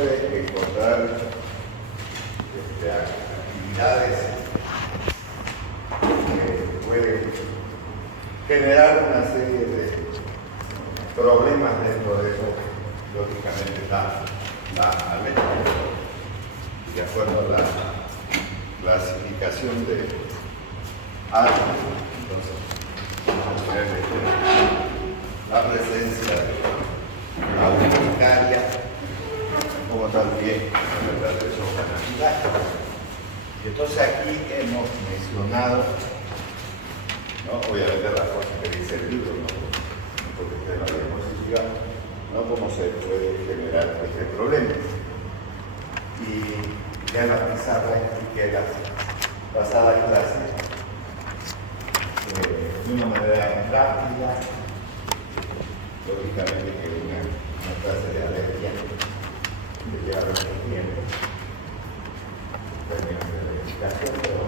puede encontrar actividades que pueden generar una serie de problemas dentro de eso. Lógicamente está la alerta de acuerdo a la clasificación de armas. Entonces, vamos a ver la presencia autoritaria, como también la personalidad. Y entonces aquí hemos mencionado, ¿no? Obviamente las cosas que dice el libro, ¿no? Porque ustedes lo habíamos estudiado, ¿no? Cómo se puede generar este problema. Y ya en la pizarra expliqué las pasadas clases de una manera rápida, lógicamente que una clase de alergia que lleva mucho tiempo, términos de la explicación, pero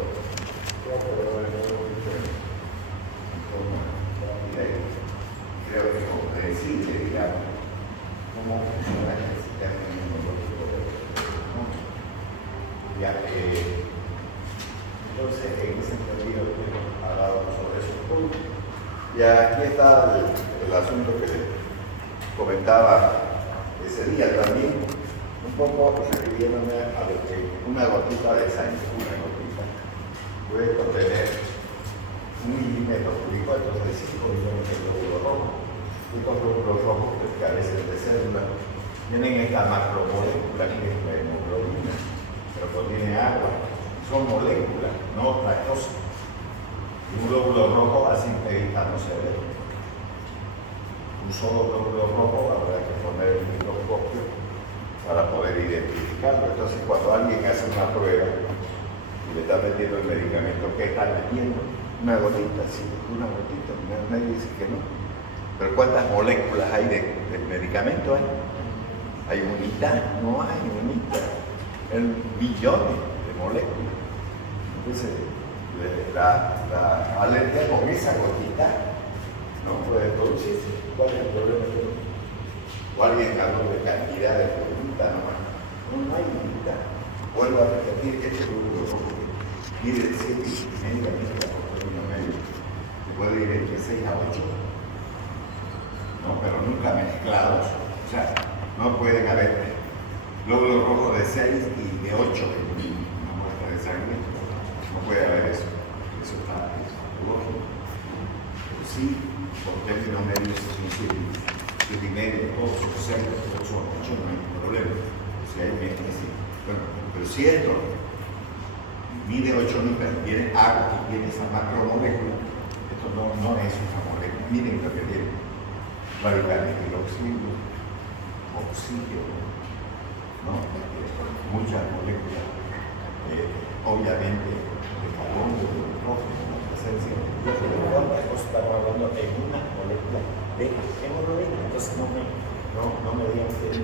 en forma rápida y creo que comprensible, digamos, cómo funciona el sistema inmunológico del mundo. Ya que entonces en ese sentido hemos hablado sobre esos puntos. Y aquí está el asunto que les comentaba ese día también, un poco refiriéndome a lo que una gotita de sangre, una gotita, puede contener 1 milímetro cúbico, entonces 5 millones de glóbulos rojos. Estos glóbulos rojos que carecen de células tienen esta macromolécula que es la hemoglobina, pero contiene agua. Son moléculas, no otra cosa. Un glóbulo rojo a simple vista no se ve. Un solo glóbulo rojo habrá que poner el microscopio para poder identificarlo. Entonces, cuando alguien hace una prueba y le está metiendo el medicamento, ¿qué está metiendo? Una gotita, sí, una gotita. Nadie dice que no. Pero ¿cuántas moléculas hay del medicamento? ¿Hay unidad? No hay unidad. Hay billones de moléculas. Entonces, la alergia con esa gotita no puede producirse. ¿Cuál es el problema? O alguien habló de cantidad de gotita nomás. No hay unidad. Vuelvo a repetir, este glóbulo rojo mide de 7 y media metros por término medio. Puede ir entre 6 a 8. No, pero nunca mezclados. O sea, no pueden haber glóbulos rojos de 6 y de 8 en una muestra de sangre. No puede haber eso. Eso está lógico. Pero sí, por término medio son 7 y medio, todos son 6, todos son 8, no hay problema. Si hay magnesio. Bueno, pero si esto mide 8 micras, tiene agua y tiene esa macromolécula, esto no es una molécula. Miren lo que tiene. Radicales de oxígeno, ¿no? Muchas moléculas, obviamente, de carbón, de hidrógeno, la presencia de cuántas cosas estamos hablando en una molécula de hemoglobina. Entonces no me digan que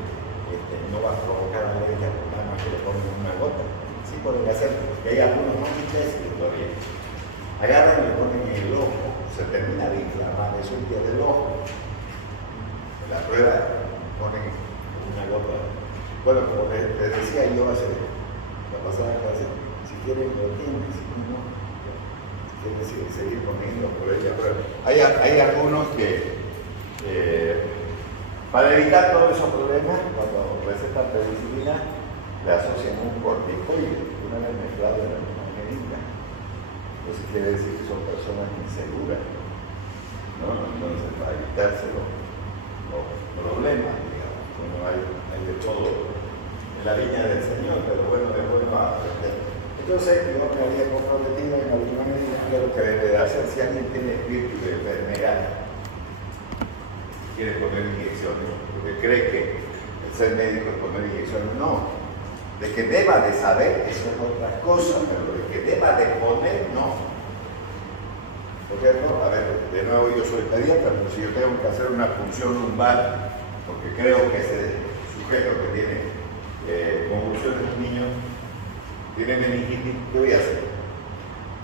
no va a provocar alergia nada más que le ponen una gota. Sí pueden hacer, porque hay algunos montes que todavía agarran y le ponen en el ojo, se termina de inflamar, eso pierde el ojo. La prueba ponen una gota. Bueno, como les decía yo hace la pasada clase, si quieren lo tienen, si no, tienen que seguir poniendo por ella prueba. Hay algunos que, para evitar todos esos problemas, cuando recetan penicilina, le asocian un corticoide, una vez mezclado en la misma jeringa. Entonces quiere decir que son personas inseguras, ¿no? Entonces, para evitárselo los problemas, digamos. Bueno, hay de todo en la viña del Señor, pero bueno, es bueno aprender. Entonces, yo me había comprometido en alguna medida lo que debe de hacer si alguien tiene espíritu de enfermedad, quiere poner inyecciones, porque cree que el ser médico es poner inyecciones. No, de que deba de saber, eso es otra cosa, pero de que deba de poner, no. Por ejemplo, a ver, de nuevo yo soy pediatra, pero si yo tengo que hacer una punción lumbar, porque creo que ese sujeto que tiene convulsiones, niño, tiene meningitis, ¿qué voy a hacer?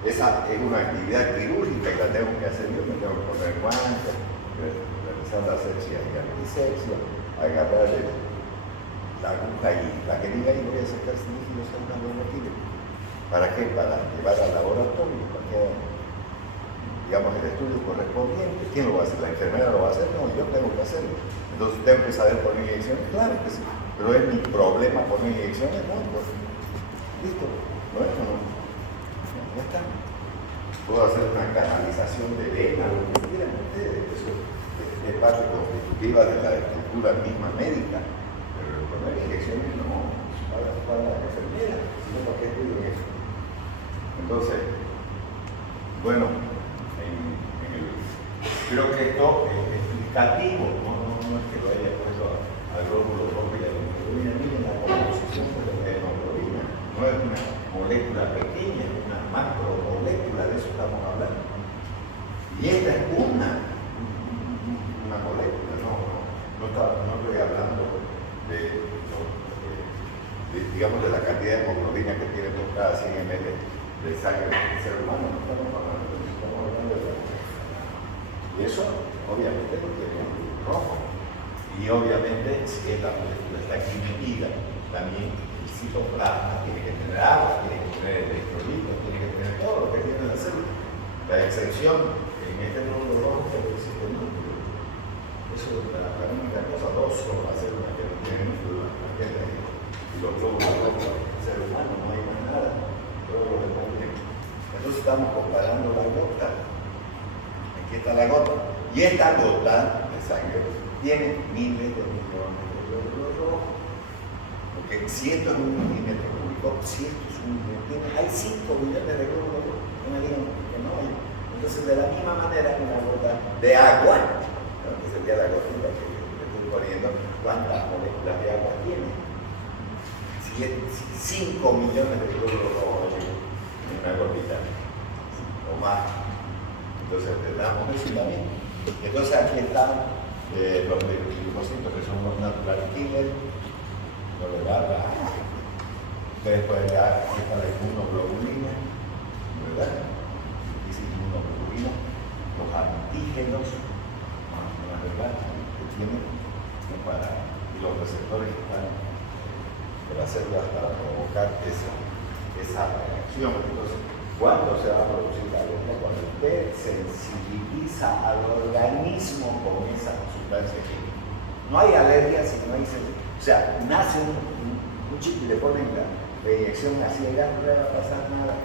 Esa es una actividad quirúrgica que la tengo que hacer yo, me tengo que poner guantes, realizar la asepsia y antisepsia, agarrar la aguja y la jeringa y voy a sacar líquidos neuroquímicos. ¿Para qué? Para llevar al laboratorio, para que digamos el estudio correspondiente. ¿Quién lo va a hacer? ¿La enfermera lo va a hacer? No, yo tengo que hacerlo. Entonces tengo que saber poner inyecciones, claro que sí. Pero es mi problema poner inyecciones, no, pues listo. Bueno, no. Ya está. Puedo hacer una canalización de vena, lo que quieran ustedes, eso es parte constitutiva de la estructura misma médica. Pero poner inyecciones no, para la enfermera, sino para qué estudio eso. Entonces, bueno, creo que esto es explicativo, no es que lo haya puesto al glóbulo rojo y a la hemoglobina. Miren la composición de la hemoglobina, no es una molécula pequeña, es una macromolécula, de eso estamos hablando. Y esta es una molécula, no estoy hablando digamos, de la cantidad de hemoglobina que tiene por cada 100 ml de sangre del ser humano, no estamos hablando de eso, estamos hablando de la. Y eso, obviamente, lo tiene el rojo. Y obviamente, si esta molécula está aquí metida, también el citoplasma tiene que tener agua, tiene que tener electrolitos, tiene que tener todo lo que tiene la célula. La excepción en este glóbulo rojo es el sistema núcleo. Eso es la única cosa, dos son las células que no tienen núcleo, y los glóbulos rojos del ser humano, no hay más nada. Todo lo demás tiene. Entonces estamos comparando la gota. Aquí está la gota. Y esta gota de sangre tiene miles de millones de glóbulos rojos. Porque si esto es un milímetro cúbico, si esto es un milímetro, hay 5 millones de glóbulos rojos. No me digan que no hay. Entonces, de la misma manera, una gota de agua, ¿no? Que sería la gotita que estoy poniendo, ¿cuántas moléculas de agua tiene? 5 millones de glóbulos rojos en una gotita o más. Entonces tendremos eso también. Entonces aquí están los linfocitos que son los natural killers, los de barra. Ustedes pueden ver, aquí está la inmunoglobulina, ¿verdad? Dice inmunoglobulina, los antígenos, ¿verdad? Que tienen y los receptores que están de las células para provocar esa reacción. Entonces, ¿cuándo se va a producir la alergia? Cuando usted sensibiliza al organismo con esa sustancia química. No hay alergia si no hay sensibilidad. O sea, nace un chico y le ponen la inyección así, ya no le va a pasar nada,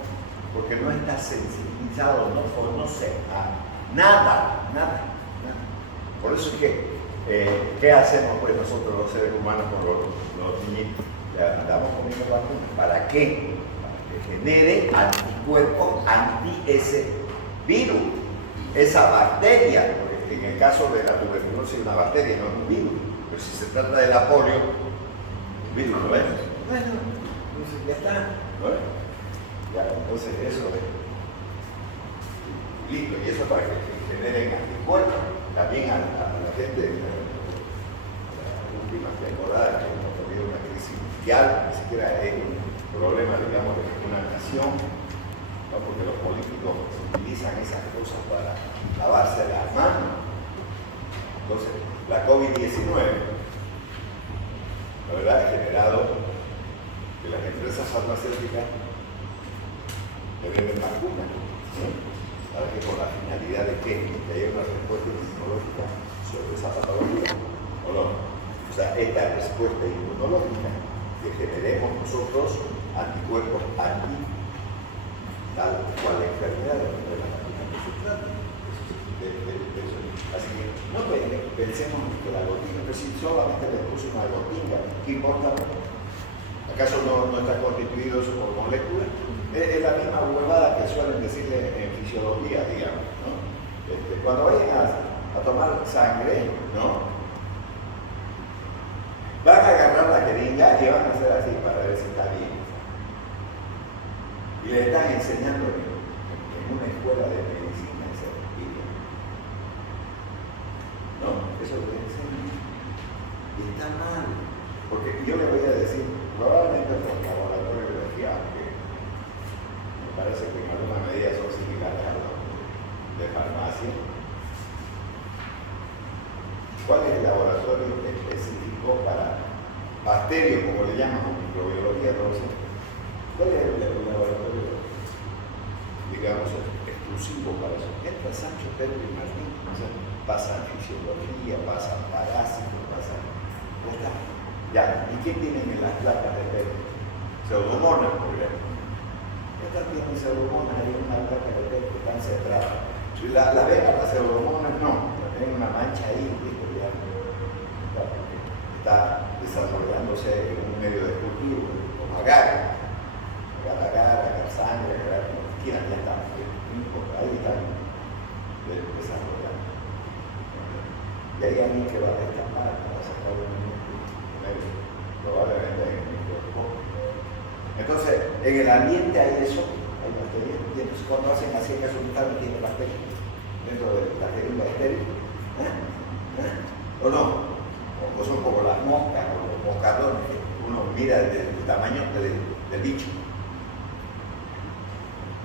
porque no está sensibilizado, no conoce nada. Por eso es que, ¿qué hacemos pues nosotros los seres humanos con los niñitos? Le damos comiendo vacunas. ¿Para qué? Para que genere anticuerpos anti ese virus, esa bacteria. Porque en el caso de la tuberculosis es una bacteria, no es un virus. Pero si se trata de la polio, el virus no es. Bueno, entonces ya está. ¿No es? Ya, entonces eso es. Listo, y eso para que generen anticuerpos. También a la gente de la última temporada que hemos tenido una crisis mundial, ni siquiera es un problema, digamos, de una nación, ¿no? Porque los políticos utilizan esas cosas para lavarse las manos. Entonces, la COVID-19, la verdad, ha generado que las empresas farmacéuticas deben vacunas, ¿no? Para que con la finalidad de que haya una respuesta inmunológica sobre esa patología, ¿o no? O sea, esta respuesta inmunológica que generemos nosotros anticuerpos anti tal cual enfermedad de la que se trata. Así que no pensemos que la gotinga, pero si solamente le puse una gotinga, ¿qué importa? ¿Acaso no está constituido eso por moléculas? Es la misma huevada que suelen decirle en fisiología, digamos, ¿no? Cuando vayan a tomar sangre, ¿no? Van a agarrar la jeringa y van a hacer así para ver si está bien. Y le están enseñando en una escuela de medicina esa mentira. ¿No? Eso es lo que enseñan. Y está mal. Porque yo le voy a decir, probablemente los laboratorios de fiable, me parece que en alguna medida son similares a los de farmacia. ¿Cuál es el laboratorio específico para bacterios, como le llaman, o microbiología, no sé. ¿Cuál es el laboratorio, digamos, exclusivo para eso? Entra Sancho, Pedro y Martín, o sea, pasan fisiología, pasan parásitos, pasan... Ya, ¿y qué tienen en las placas de Pedro? Pseudomonas, por ejemplo. Estas tienen pseudomonas, hay una placa de Pedro que están cerradas. La vegan, las pseudomonas no, tienen una mancha ahí, está desarrollándose en un medio de cultivo, como agar sangre, agar como quieran, ya está, ahí están desarrollando. Y hay alguien que va a destapar para sacar un medio, probablemente en el microscopio. Entonces, en el ambiente hay eso, hay bacterias, y entonces cuando hacen así en eso, están metiendo bacterias dentro de la jeringa estéril, ¿o no? O son como las moscas o los moscardones que uno mira el tamaño del bicho.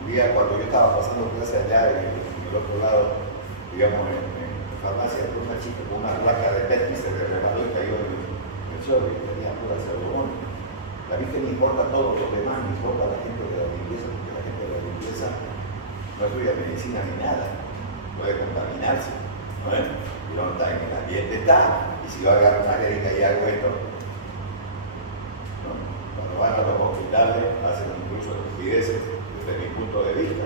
Un día cuando yo estaba pasando clase allá en el otro lado, digamos en farmacia, una chica con una placa de PET y se le rebaló y cayó en el suelo y tenía pura pseudomonas. La vista me importa todo, lo demás me importa la gente de la limpieza, porque la gente de la limpieza no estudia medicina ni nada, puede contaminarse, ¿no es? Y no está en el ambiente, está. Y si va a agarrar una jeringa y algo esto, ¿no? Cuando van a los hospitales hacen incluso estupideces desde mi punto de vista.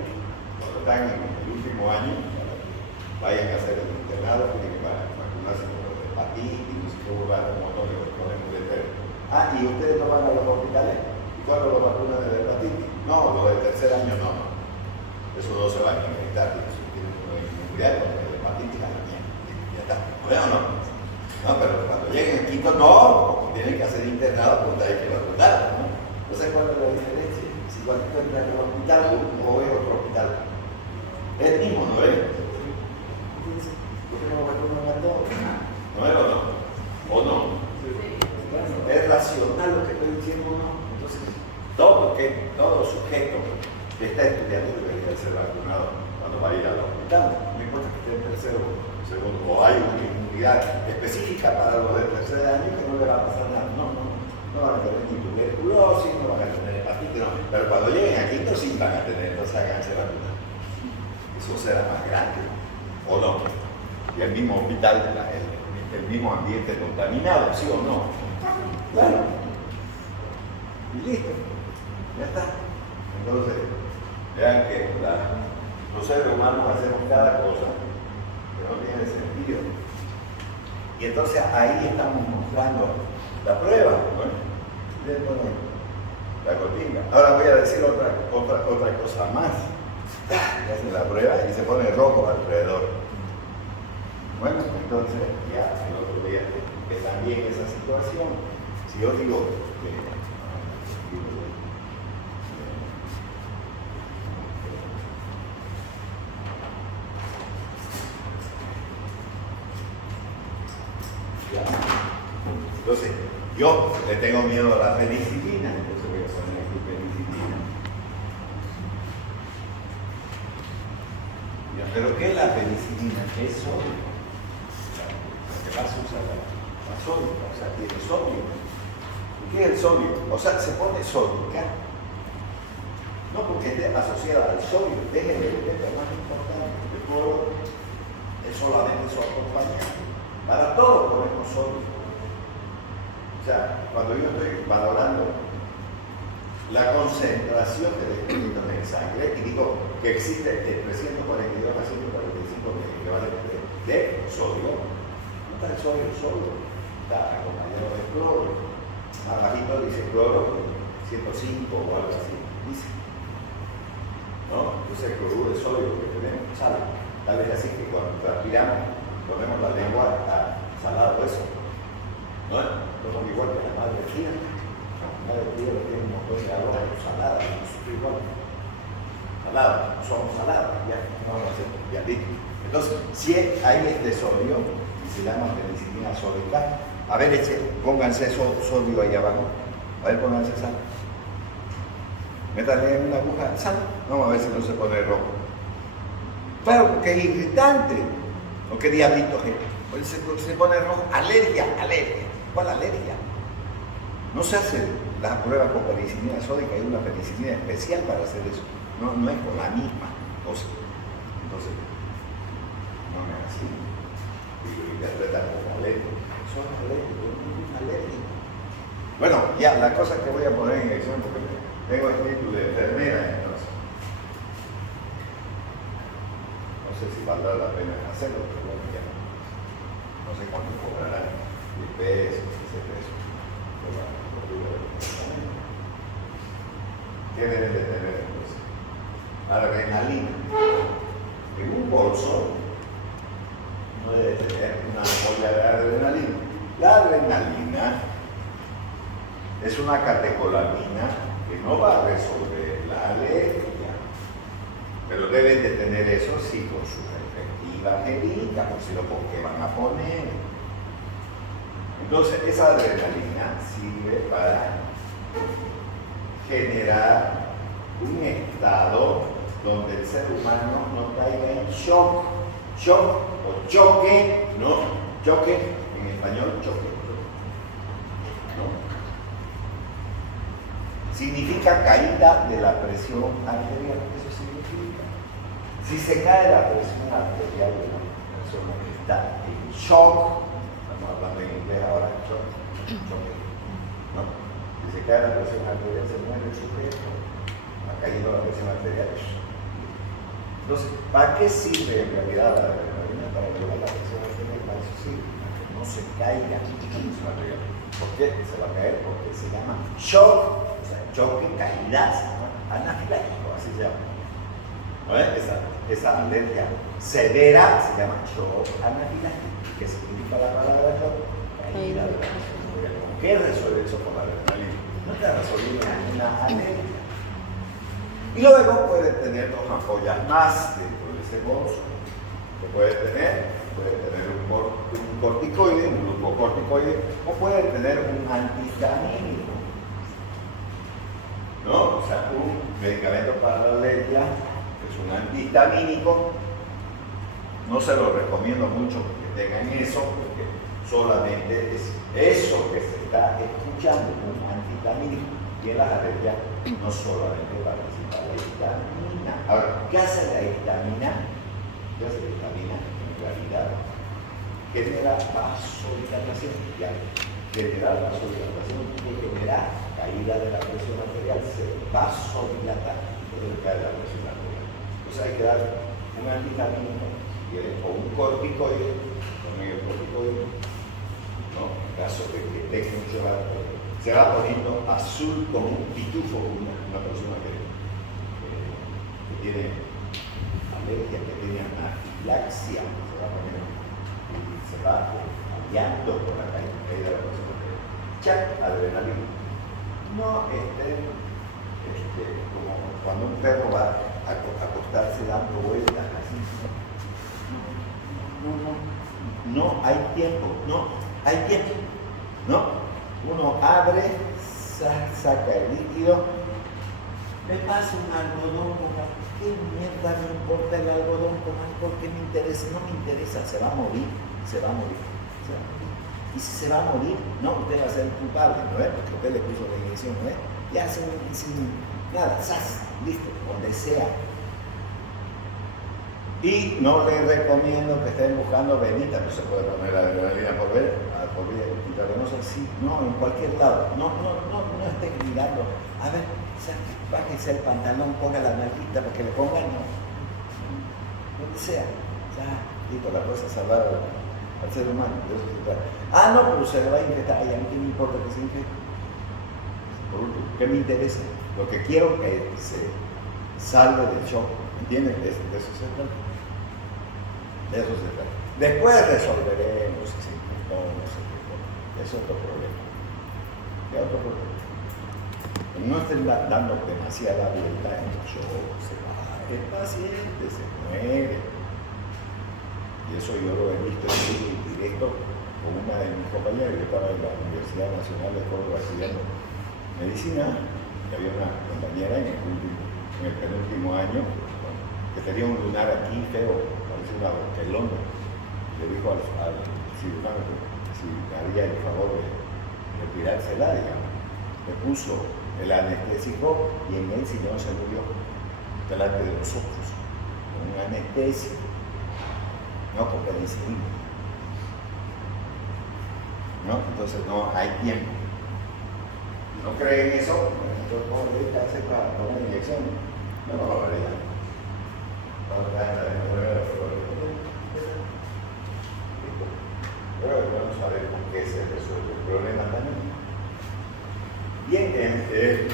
Cuando están en el último año, vayan a hacer el internado, tienen que vacunarse con los hepatitis, y se vuelvan un montón de cuestiones muy enteros. Ah, ¿y ustedes no van a los hospitales? ¿Y cuándo los vacunan de la hepatitis? No, los del tercer año no. Esos dos se van a necesitar, tienen una inmunidad contra la hepatitis a la mía. Ya está. ¿Bueno o no? No, pero cuando lleguen a quinto, no, porque tienen que hacer internado, pues hay que vacunar, ¿no? No sé cuál es la diferencia. Si cualquier entra en el hospital o es otro hospital. Es el mismo, ¿no es? ¿Por qué no vacunan a todos? ¿No es o no? ¿O no? Bueno, es racional lo que estoy diciendo, ¿no? Entonces, todo sujeto que está estudiando debería ser vacunado cuando va a ir al hospital. No importa que esté en tercero o segundo, o hay una inmunidad específica para los del tercer año que no le va a pasar nada. No van a tener ni tuberculosis, no van a tener hepatitis, no. Pero cuando lleguen a quinto sí van a tener, entonces háganse vacunar. Eso será más grande, ¿o no? Y el mismo hospital, el mismo ambiente contaminado, ¿sí o no? Claro. Y listo. Ya está. Entonces, vean que los seres humanos hacemos cada cosa que no tiene sentido. Y entonces ahí estamos mostrando la prueba, ¿no? La cotinga. Ahora voy a decir otra cosa más. Hacen la prueba y se pone rojo alrededor. Bueno, entonces ya el otro día que también esa situación, si yo digo entonces, yo le tengo miedo a la penicilina, entonces voy a poner aquí penicilina. ¿Pero qué es la penicilina? ¿Qué es sodio? ¿Qué más se usa la sodio? O sea, tiene sodio. ¿Y qué es el sodio? O sea, se pone sódica. No porque esté asociada al sodio, es el elemento más importante. El cloro es solamente su acompañante. Para todo ponemos sodio. O sea, cuando yo estoy valorando la concentración de electrolitos en sangre y digo que existe de 342 a 145 equivalentes de sodio, no está el sodio solo, está acompañado de cloro. Abajito dice cloro 105 o algo así, dice. ¿No? Entonces el cloruro de sodio que tenemos sale. Tal vez así que cuando transpiramos ponemos la lengua salado eso. ¿No? Somos igual que la madre tía. La madre tía tiene un montón de agua salada, nosotros igual. Salada, somos salados, ya, no vamos a hacer, ya listo. Entonces, si hay este sodio, y se llama penicilina sódica, a ver, pónganse sodio ahí abajo. A ver, pónganse sal. Métanle en una aguja sal. Vamos a ver si no se pone rojo. Claro, porque es irritante. ¿O qué diablito es? Se pone rojo. Alergia. ¿Cuál alergia? No se hace la prueba con penicilina sódica, hay una penicilina especial para hacer eso. No es con la misma cosa. Entonces, no es así. Y interpretan como alérgico. Son alérgicos, no es alérgico. Bueno, ya, la cosa que voy a poner en acción, porque tengo espíritu de enfermera, entonces. No sé si valdrá la pena hacerlo, pero bueno, ya. No sé cuánto cobrarán, 10 pesos, 15 pesos. ¿Qué deben de tener entonces? Adrenalina. En un bolso no debe tener una ampolla de adrenalina. La adrenalina es una catecolamina que no va a resolver la alergia, pero deben de tener eso sí con su respectiva jeringa, por si lo ¿por qué van a poner? Entonces esa adrenalina sirve para generar un estado donde el ser humano no caiga en shock o choque, ¿no? Choque, en español choque, ¿no? Significa caída de la presión arterial, eso significa. Si se cae la presión arterial de una persona que está en shock, estamos hablando en inglés ahora, choque, ¿no? Si se cae la presión arterial, se muere el sujeto, ha caído la presión arterial. Entonces, ¿para qué sirve en realidad la adrenalina? Para elevar la presión arterial, para eso sirve, para que no se caiga la presión arterial. ¿Por qué se va a caer? Porque se llama shock, o sea, choque, caída, se llama anafiláctico, así se llama. ¿No es? Esa alergia severa se llama shock anafiláctico. ¿Qué significa la palabra shock? Caída de la presión arterial. ¿Qué resuelve eso con la adrenalina? No te resuelve ninguna alergia. Y luego puede tener dos ampollas más dentro de ese bolso. Que puede tener un corticoide, un glucocorticoide, o puede tener un antihistamínico. ¿No? O sea, un medicamento para la alergia es un antihistamínico. No se lo recomiendo mucho que tengan eso, porque solamente es eso que se está escuchando, un antihistamínico. Y en las alergias no solamente participa la histamina. Ahora, ¿qué hace la histamina? ¿Qué hace la histamina? En realidad, genera vasodilatación. Ya, generar vasodilatación puede generar caída de la presión arterial, se vasodilata, puede caer la presión arterial. Entonces hay que dar un antihistamínico o un corticoide, con el corticoide, ¿no? En caso de que tenga mucho valor. Se va poniendo azul como un pitufo, una persona que tiene alergia, que tiene anafilaxia, se va poniendo y se va aliando por la caída de la presión arterial. Chac, adrenalina. No como cuando un perro va a acostarse dando vueltas así. No hay tiempo, ¿no? Uno abre, saca el líquido, me pasa un algodón, ¿qué mierda me importa el algodón? ¿Por qué me interesa? No me interesa, se va a morir. Y si se va a morir, no, usted va a ser culpable, ¿no es? Porque usted le puso la inyección, ¿no es? Ya sin nada, ¡zas! Listo, donde sea. Y no les recomiendo que estén buscando venita, no se puede poner adrenalina por vía intravenosa, sí, no, en cualquier lado, no estén mirando, a ver, bájese el pantalón, ponga la nalguita para que le pongan, no, donde sea, listo, la cosa es salvar al ser humano, de eso se trata. No, pero se le va a infectar, a mí qué me importa que se infecte, por último, ¿qué me interesa? Lo que quiero que se salve del shock, ¿entienden? De eso se trata. De eso se trata. Después resolveremos si se infectó o no se infectó. Es otro problema. ¿Qué otro problema? No estén dando demasiada vuelta en el show, se va, el paciente se muere. Y eso yo lo he visto en directo con una de mis compañeras. Yo estaba en la Universidad Nacional de Córdoba estudiando medicina y había una compañera en el penúltimo año que tenía un lunar aquí feo. Una boquelona, le dijo al cirujano que si me haría el favor de retirársela, digamos. le puso el anestésico y en él sí no se murió delante de nosotros, con un anestesia, no con penicilina. ¿No? Entonces no hay tiempo. ¿No creen eso? Entonces, ¿cómo le hace para una inyección? No lo haría. Pero vamos a ver con qué se resuelve el problema también. Bien,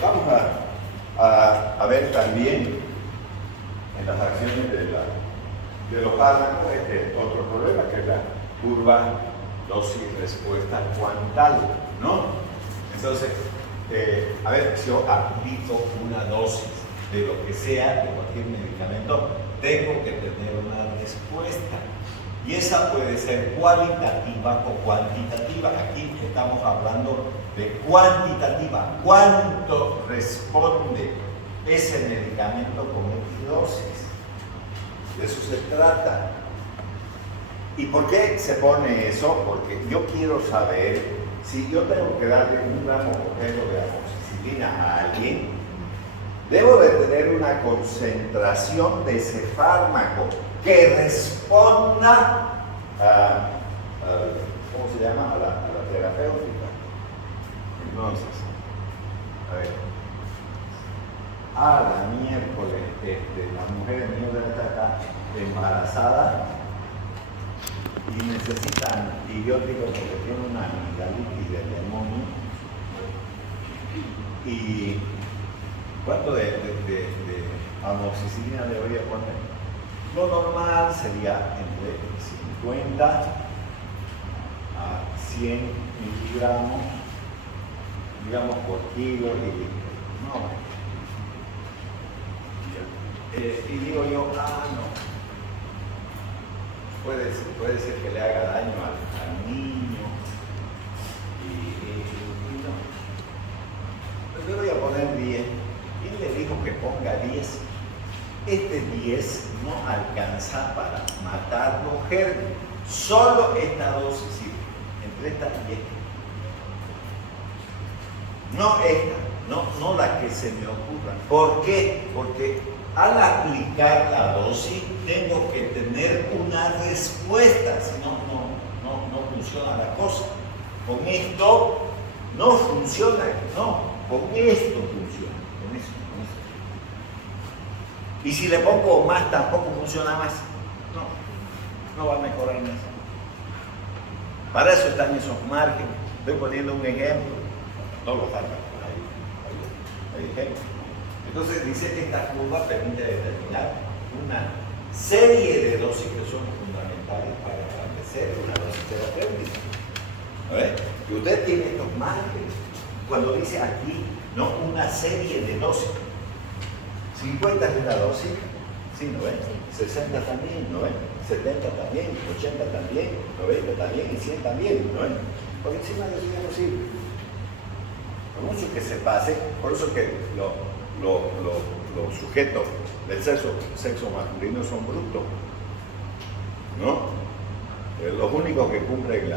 vamos a ver también en las acciones de los fármacos otro problema, que es la curva dosis-respuesta cuantal, ¿no? Entonces, a ver, si yo aplico una dosis de lo que sea, de cualquier medicamento, tengo que tener una respuesta. Y esa puede ser cualitativa o cuantitativa. Aquí estamos hablando de cuantitativa. ¿Cuánto responde ese medicamento con X dosis? De eso se trata. ¿Y por qué se pone eso? Porque yo quiero saber si yo tengo que darle un gramo, por ejemplo, de amoxicilina a alguien, debo de tener una concentración de ese fármaco que responda a ¿cómo se llama? A la terapéutica. Entonces, a ver, la miércoles, la mujer mío debe estar acá embarazada y necesita antibióticos porque tiene una amigdalitis del demonio. ¿Y cuánto de amoxicilina debería poner? Lo normal sería entre 50 a 100 miligramos, digamos, por kilo y no. Y digo yo, no. Puede ser que le haga daño al niño y no. Pues yo voy a poner 10. ¿Quién le dijo que ponga 10? Este 10 no alcanza para matar los gérmenes. Solo esta dosis sirve, entre esta y esta. No esta, no la que se me ocurra. ¿Por qué? Porque al aplicar la dosis tengo que tener una respuesta, si no funciona la cosa. Con esto no funciona, no, con esto funciona, con eso. Y si le pongo más, tampoco funciona más. No va a mejorar más. Para eso están esos márgenes. Estoy poniendo un ejemplo. No lo fármacos, hay ejemplos. Entonces dice que esta curva permite determinar una serie de dosis que son fundamentales para establecer una dosis terapéutica. Y usted tiene estos márgenes. Cuando dice aquí, ¿no? Una serie de dosis. 50 es una dosis, sí, ¿no ven? 60 también, ¿no ven? 70 también, 80 también, 90 también y 100 también, ¿no ven? Por encima de eso ya no sirve. Por mucho que se pase, por eso que los sujetos del sexo masculino son brutos, ¿no? Los únicos que cumplen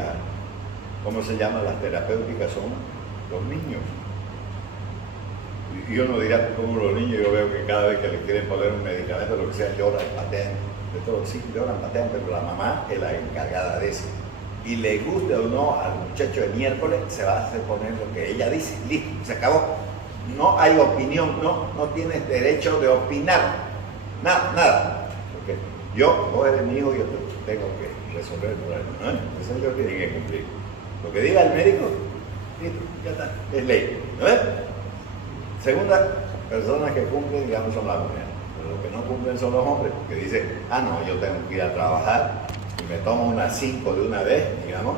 ¿cómo se llaman? Las terapéuticas son los niños. Y uno dirá, como los niños, yo veo que cada vez que le quieren poner un medicamento, lo que sea, lloran, patean, de todo, sí, lloran, patean, pero la mamá es la encargada de eso. Y le guste o no al muchacho de miércoles, se va a hacer poner lo que ella dice, listo, se acabó. No hay opinión, no tienes derecho de opinar, nada. Porque vos eres mi hijo, yo tengo que resolver el problema, ¿no? Eso es lo que tienen que cumplir. Lo que diga el médico, listo, ya está, es ley, ¿no es? Segunda, personas que cumplen, digamos, son las mujeres. Pero los que no cumplen son los hombres, porque dicen, no, yo tengo que ir a trabajar y me tomo unas 5 de una vez, digamos,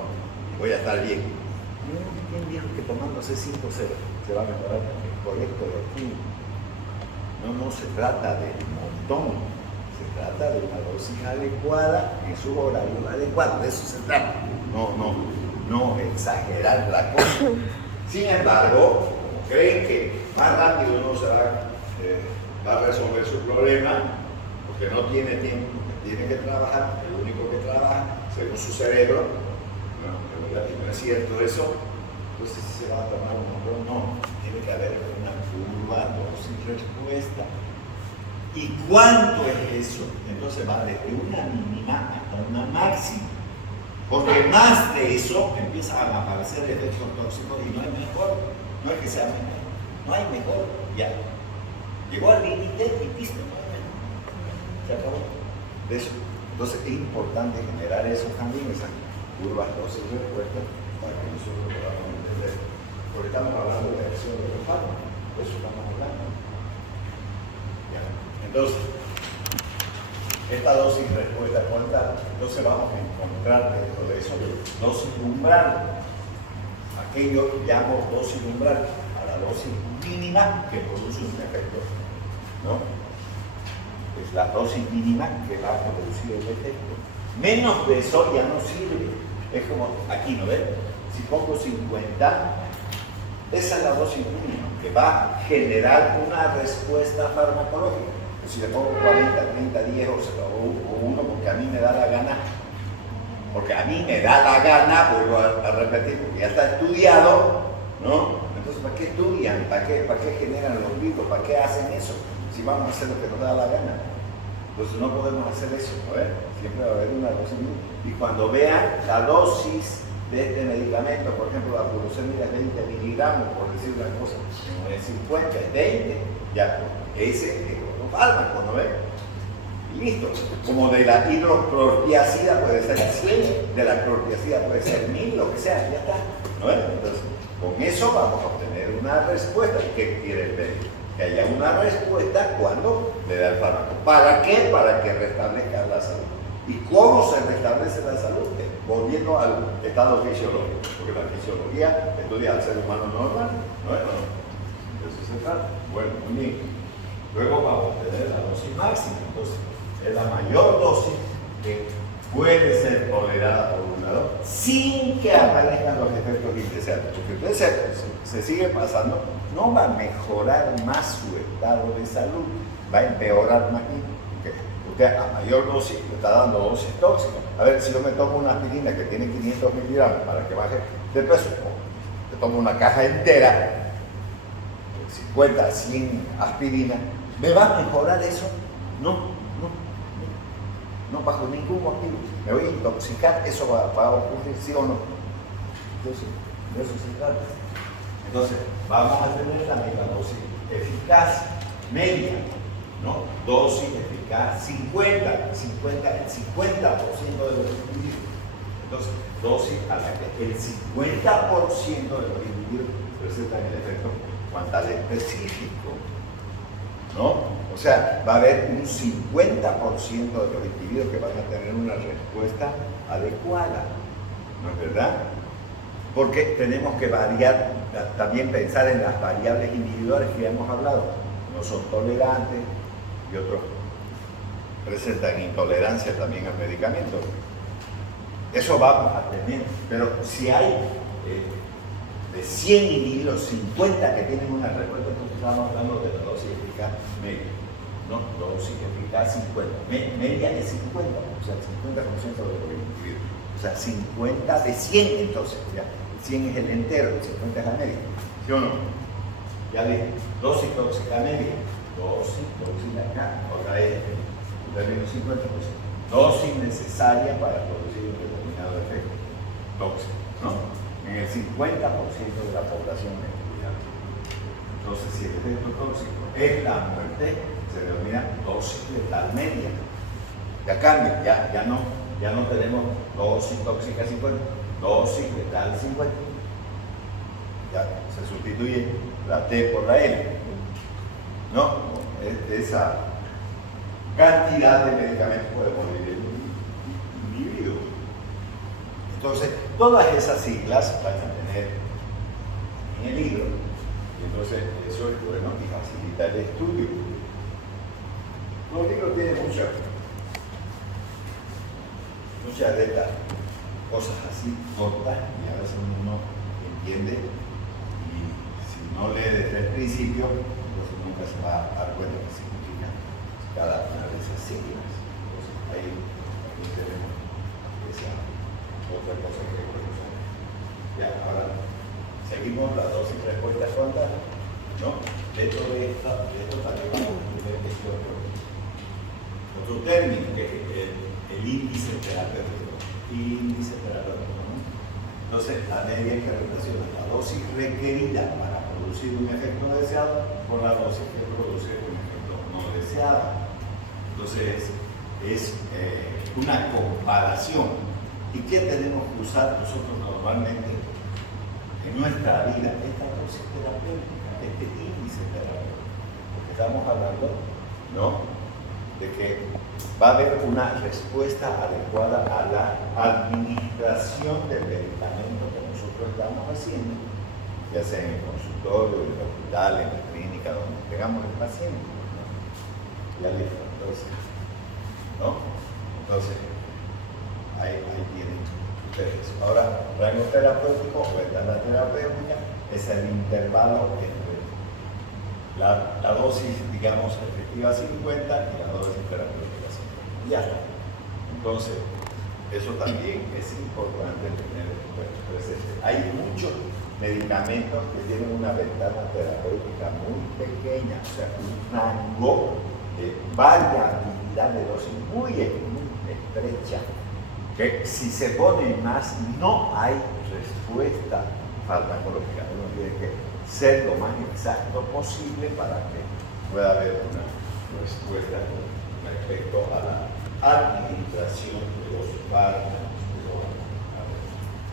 y voy a estar bien. ¿Quién dijo que tomándose 5 se va a mejorar el colesterol? No se trata del montón, se trata de una dosis adecuada en sus horarios adecuados, de eso se trata. No exagerar la cosa. Sin embargo, creen que más rápido uno va a resolver su problema porque no tiene tiempo, tiene que trabajar, el único que trabaja según su cerebro, no es cierto eso, Entonces se va a tomar un montón. No, tiene que haber una curva dosis respuesta. ¿Y cuánto es eso? Entonces va desde una mínima hasta una máxima. Porque más de eso empiezan a aparecer efectos tóxicos y no es mejor. No es que sea mejor. No hay mejor. Ya. Llegó al límite y listo. Se acabó. De eso. Entonces es importante generar eso también, esas curvas dosis respuestas, para que nosotros podamos entender. Porque estamos hablando de acción de los fármacos. De eso estamos hablando. Ya. Entonces, esta dosis respuesta cuánta, entonces vamos a encontrar dentro de eso dosis umbral. Aquello llamo dosis umbral a la dosis mínima que produce un efecto, ¿no? Es la dosis mínima que va a producir el efecto. Menos de eso ya no sirve. Es como aquí, ¿no ven? Si pongo 50, esa es la dosis mínima que va a generar una respuesta farmacológica. Si le pongo 40, 30, 10 o 1 porque a mí me da la gana, vuelvo a repetir, porque ya está estudiado, ¿no? Entonces, ¿para qué estudian? ¿Para qué generan los libros? ¿Para qué hacen eso? Si vamos a hacer lo que nos da la gana. Entonces no podemos hacer eso, ¿no? Siempre va a haber una dosis mínima. Y cuando vean la dosis de este medicamento, por ejemplo, la furosemida es 20 miligramos, por decir una cosa, no es 50, es 20, ya, ese es otro fármaco, ¿no ves? Y listo. Como de la hidroclortiazida puede ser 100, de la clortiazida puede ser 1000, lo que sea, ya está, ¿no ves? Entonces, con eso vamos a obtener una respuesta. ¿Qué quiere el médico? Que haya una respuesta cuando le da el fármaco. ¿Para qué? Para que restablezca la salud. ¿Y cómo se restablece la salud? Volviendo al estado fisiológico, porque la fisiología estudia al ser humano normal, ¿no es? De eso se trata. Bueno, muy bien. Luego vamos a obtener la dosis máxima. Entonces, es la mayor dosis que puede ser tolerada por un lado sin que aparezcan los efectos indeseables. Porque entonces se sigue pasando, no va a mejorar más su estado de salud, va a empeorar más. Usted a mayor dosis le está dando dosis tóxicas. A ver, si yo me tomo una aspirina que tiene 500 miligramos para que baje de peso, te tomo una caja entera, 50, 100 aspirinas, ¿me va a mejorar eso? No bajo ningún motivo. Me voy a intoxicar, eso va a ocurrir, ¿sí o no? Entonces, de eso se trata. Entonces, vamos a tener la megadosis eficaz media, ¿no? Dosis eficaz 50, el 50% de los individuos. Entonces, dosis a la que el 50% de los individuos presentan el efecto cuantal específico, ¿no? O sea, va a haber un 50% de los individuos que van a tener una respuesta adecuada, ¿no es verdad? Porque tenemos que variar, también pensar en las variables individuales que ya hemos hablado. No son tolerantes y otros presentan intolerancia también al medicamento. Eso vamos a tener, pero si hay de 100 individuos, 50 que tienen una respuesta, entonces estamos hablando de la dosis eficaz media. No, dosis eficaz 50. Media es 50, o sea, el 50% de los individuos. O sea, 50 de 100 entonces, ya. 100 es el entero, el 50 es la media. ¿Sí o no? Ya le dosis tóxica media. Dosis tóxica acá, otra vez, un término 50%. Dosis necesaria para producir un determinado efecto tóxico, ¿no? En el 50% de la población estudiante. Entonces, si el efecto tóxico es la muerte, se denomina dosis letal media. Ya cambia, ya no tenemos dosis tóxica 50, dosis letal 50. Ya se sustituye la T por la L. ¿No? Esa cantidad de medicamentos puede morir un individuo. Entonces, todas esas siglas van a tener en el libro. Entonces, eso es bueno y facilita el estudio. Los libros tienen muchas de estas cosas así cortas y a veces uno no entiende y si no lee desde el principio, entonces nunca se va a dar cuenta qué significa cada una de esas siglas. Entonces, ahí tenemos esa otra cosa que conocer. Ya, ahora Seguimos la dosis respuesta cuántica, ¿no? Dentro de esto también vamos a tener otro término, que es el índice terapéutico. Índice terapéutico, ¿no? Entonces, la media que relaciona la dosis requerida para producir un efecto deseado con la dosis que produce un efecto no deseado. Entonces, es una comparación. ¿Y qué tenemos que usar nosotros normalmente en nuestra vida? Esta dosis terapéutica, este índice terapéutico. Porque estamos hablando, ¿no?, de que va a haber una respuesta adecuada a la administración del medicamento que nosotros estamos haciendo, ya sea en el consultorio, en el hospital, en la clínica, donde tengamos el paciente, ¿no? Ya listo, entonces, ¿no? Entonces, ahí tienen ustedes. Ahora, rango terapéutico o ventana terapéutica es el intervalo entre la dosis, digamos, efectiva 50 y la dosis terapéutica 50. Ya está. Entonces, eso también es importante tener presente. Hay muchos medicamentos que tienen una ventana terapéutica muy pequeña, o sea, un rango de variabilidad de dosis muy estrecha, que si se pone más no hay respuesta farmacológica. Uno tiene que ser lo más exacto posible para que pueda haber una respuesta respecto a la administración de los fármacos.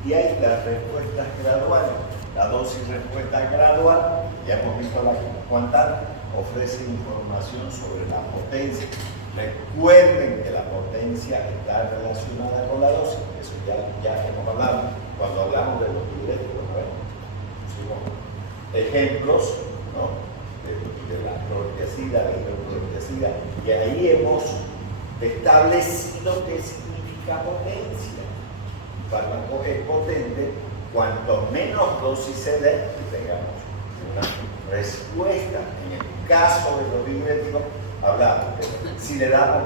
Y hay las respuestas graduales. La dosis respuesta gradual, ya hemos visto la cuántica, ofrece información sobre la potencia. Recuerden que la potencia está relacionada con la dosis, eso ya hemos hablado cuando hablamos de los diuréticos, ¿no? Ejemplos, ¿no?, de la clortiazida, la hidroclortiazida, y ahí hemos establecido qué significa potencia. Un fármaco es potente cuanto menos dosis se dé y tengamos una respuesta. En el caso de los diuréticos, hablamos de si le damos,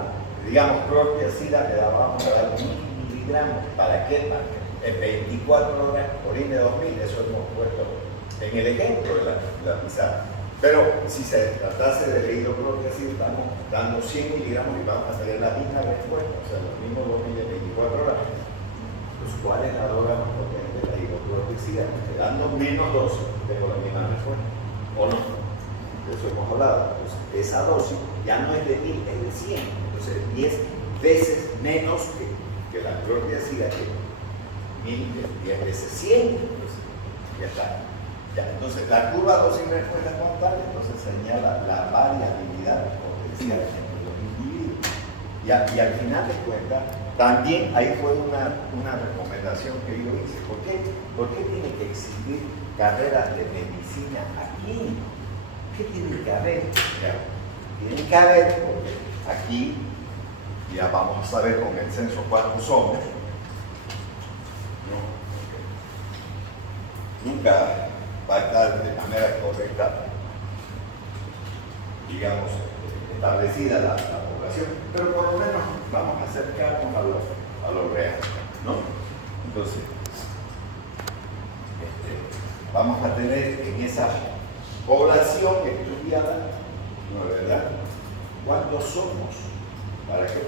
digamos, clortiazida, le vamos a dar 1000 miligramos. ¿Para qué? Para que en 24 horas orine 2000, eso hemos puesto en el ejemplo de la pizarra. Pero si se tratase de la hidroclortiazida, estamos dando 100 miligramos y vamos a tener la misma respuesta, o sea, los mismos 2000 en 24 horas. Pues, ¿cuál es la droga más potente? La hidroclortiazida. Dando menos dosis, tengo la misma respuesta. ¿O no? De eso hemos hablado. Entonces, esa dosis ya no es de 1000, es de 100. Entonces, 10 veces menos que la clortiazida, que 10 veces 100. Entonces, ya está. Ya, entonces, la curva dosis respuesta cuántica entonces señala la variabilidad potencial entre los individuos. Y al final de cuentas, también ahí fue una recomendación que yo hice. ¿Por qué tiene que existir carreras de medicina aquí? ¿Qué tiene que haber? Tiene que haber, porque aquí ya vamos a saber con el censo cuántos somos. ¿No? Nunca va a estar de manera correcta, digamos, establecida la población, pero por lo menos vamos a acercarnos a lo real, ¿no? Entonces, vamos a tener en esa población estudiada, ¿no es verdad?, cuántos somos, para que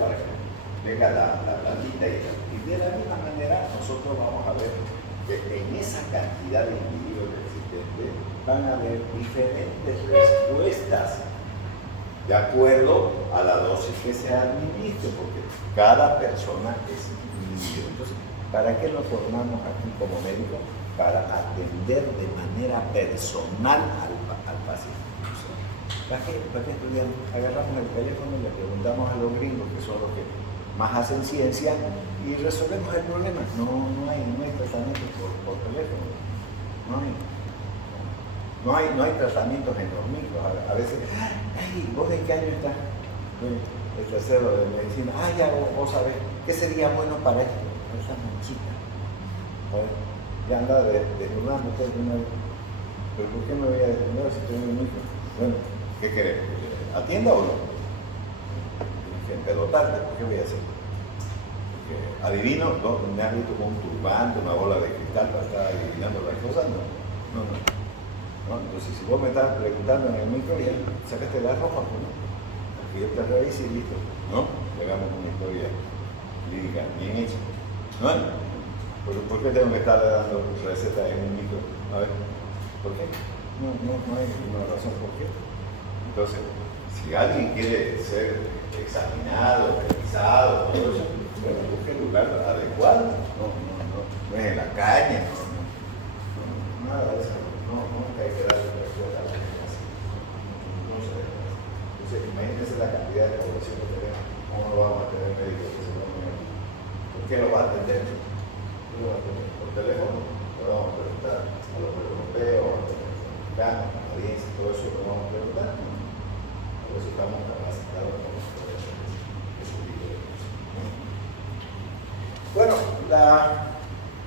venga la plantita y de la misma manera nosotros vamos a ver que en esa cantidad de individuos existentes van a haber diferentes respuestas de acuerdo a la dosis que se administre, porque cada persona es individuo. Entonces, ¿para qué nos formamos aquí como médicos? Para atender de manera personal al paciente. ¿Para qué estudiamos? Agarramos el teléfono y le preguntamos a los gringos, que son los que más hacen ciencia, y resolvemos el problema. No hay tratamientos por teléfono. No hay tratamientos endormicos. A veces, ay, ¿vos de qué año estás? El tercero de medicina. Ah, ya vos sabés, ¿qué sería bueno para esto? Esa manchita. Ya anda desnudando todo el mundo. ¿Pero por qué me voy a desnudar si tengo un hijo? Bueno, ¿qué querés? ¿Atienda o no? Empedotarte, ¿por qué voy a hacer? Porque adivino, ¿no? Me han visto con un turbante, una bola de cristal para estar adivinando las cosas, no. No, no. No, entonces, si vos me estás preguntando en el micro, ya sacaste la ropa, pues, ¿no? Aquí yo te reviso y listo, ¿no? Le hagamos una historia lírica bien hecha. ¿No? ¿Por qué tengo que estar dando recetas en un micro? A ver, ¿por qué? No hay ninguna razón por qué. Entonces, si alguien quiere ser examinado, revisado, todo eso, bueno, busque el lugar adecuado. No es en la calle, nada de eso. No hay que darle respuesta a la gente así. No se debe hacer. Entonces, imagínense la cantidad de población que tenemos. ¿Cómo no vamos a tener médicos que se llamen aquí? ¿Por qué lo va a atender? ¿Qué lo va a atender? Por teléfono. Le vamos a preguntar a los europeos, a los mexicanos, canadienses, todo eso lo vamos a preguntar. Por eso estamos capacitados para poder hacer ese tipo de cosas. Bueno,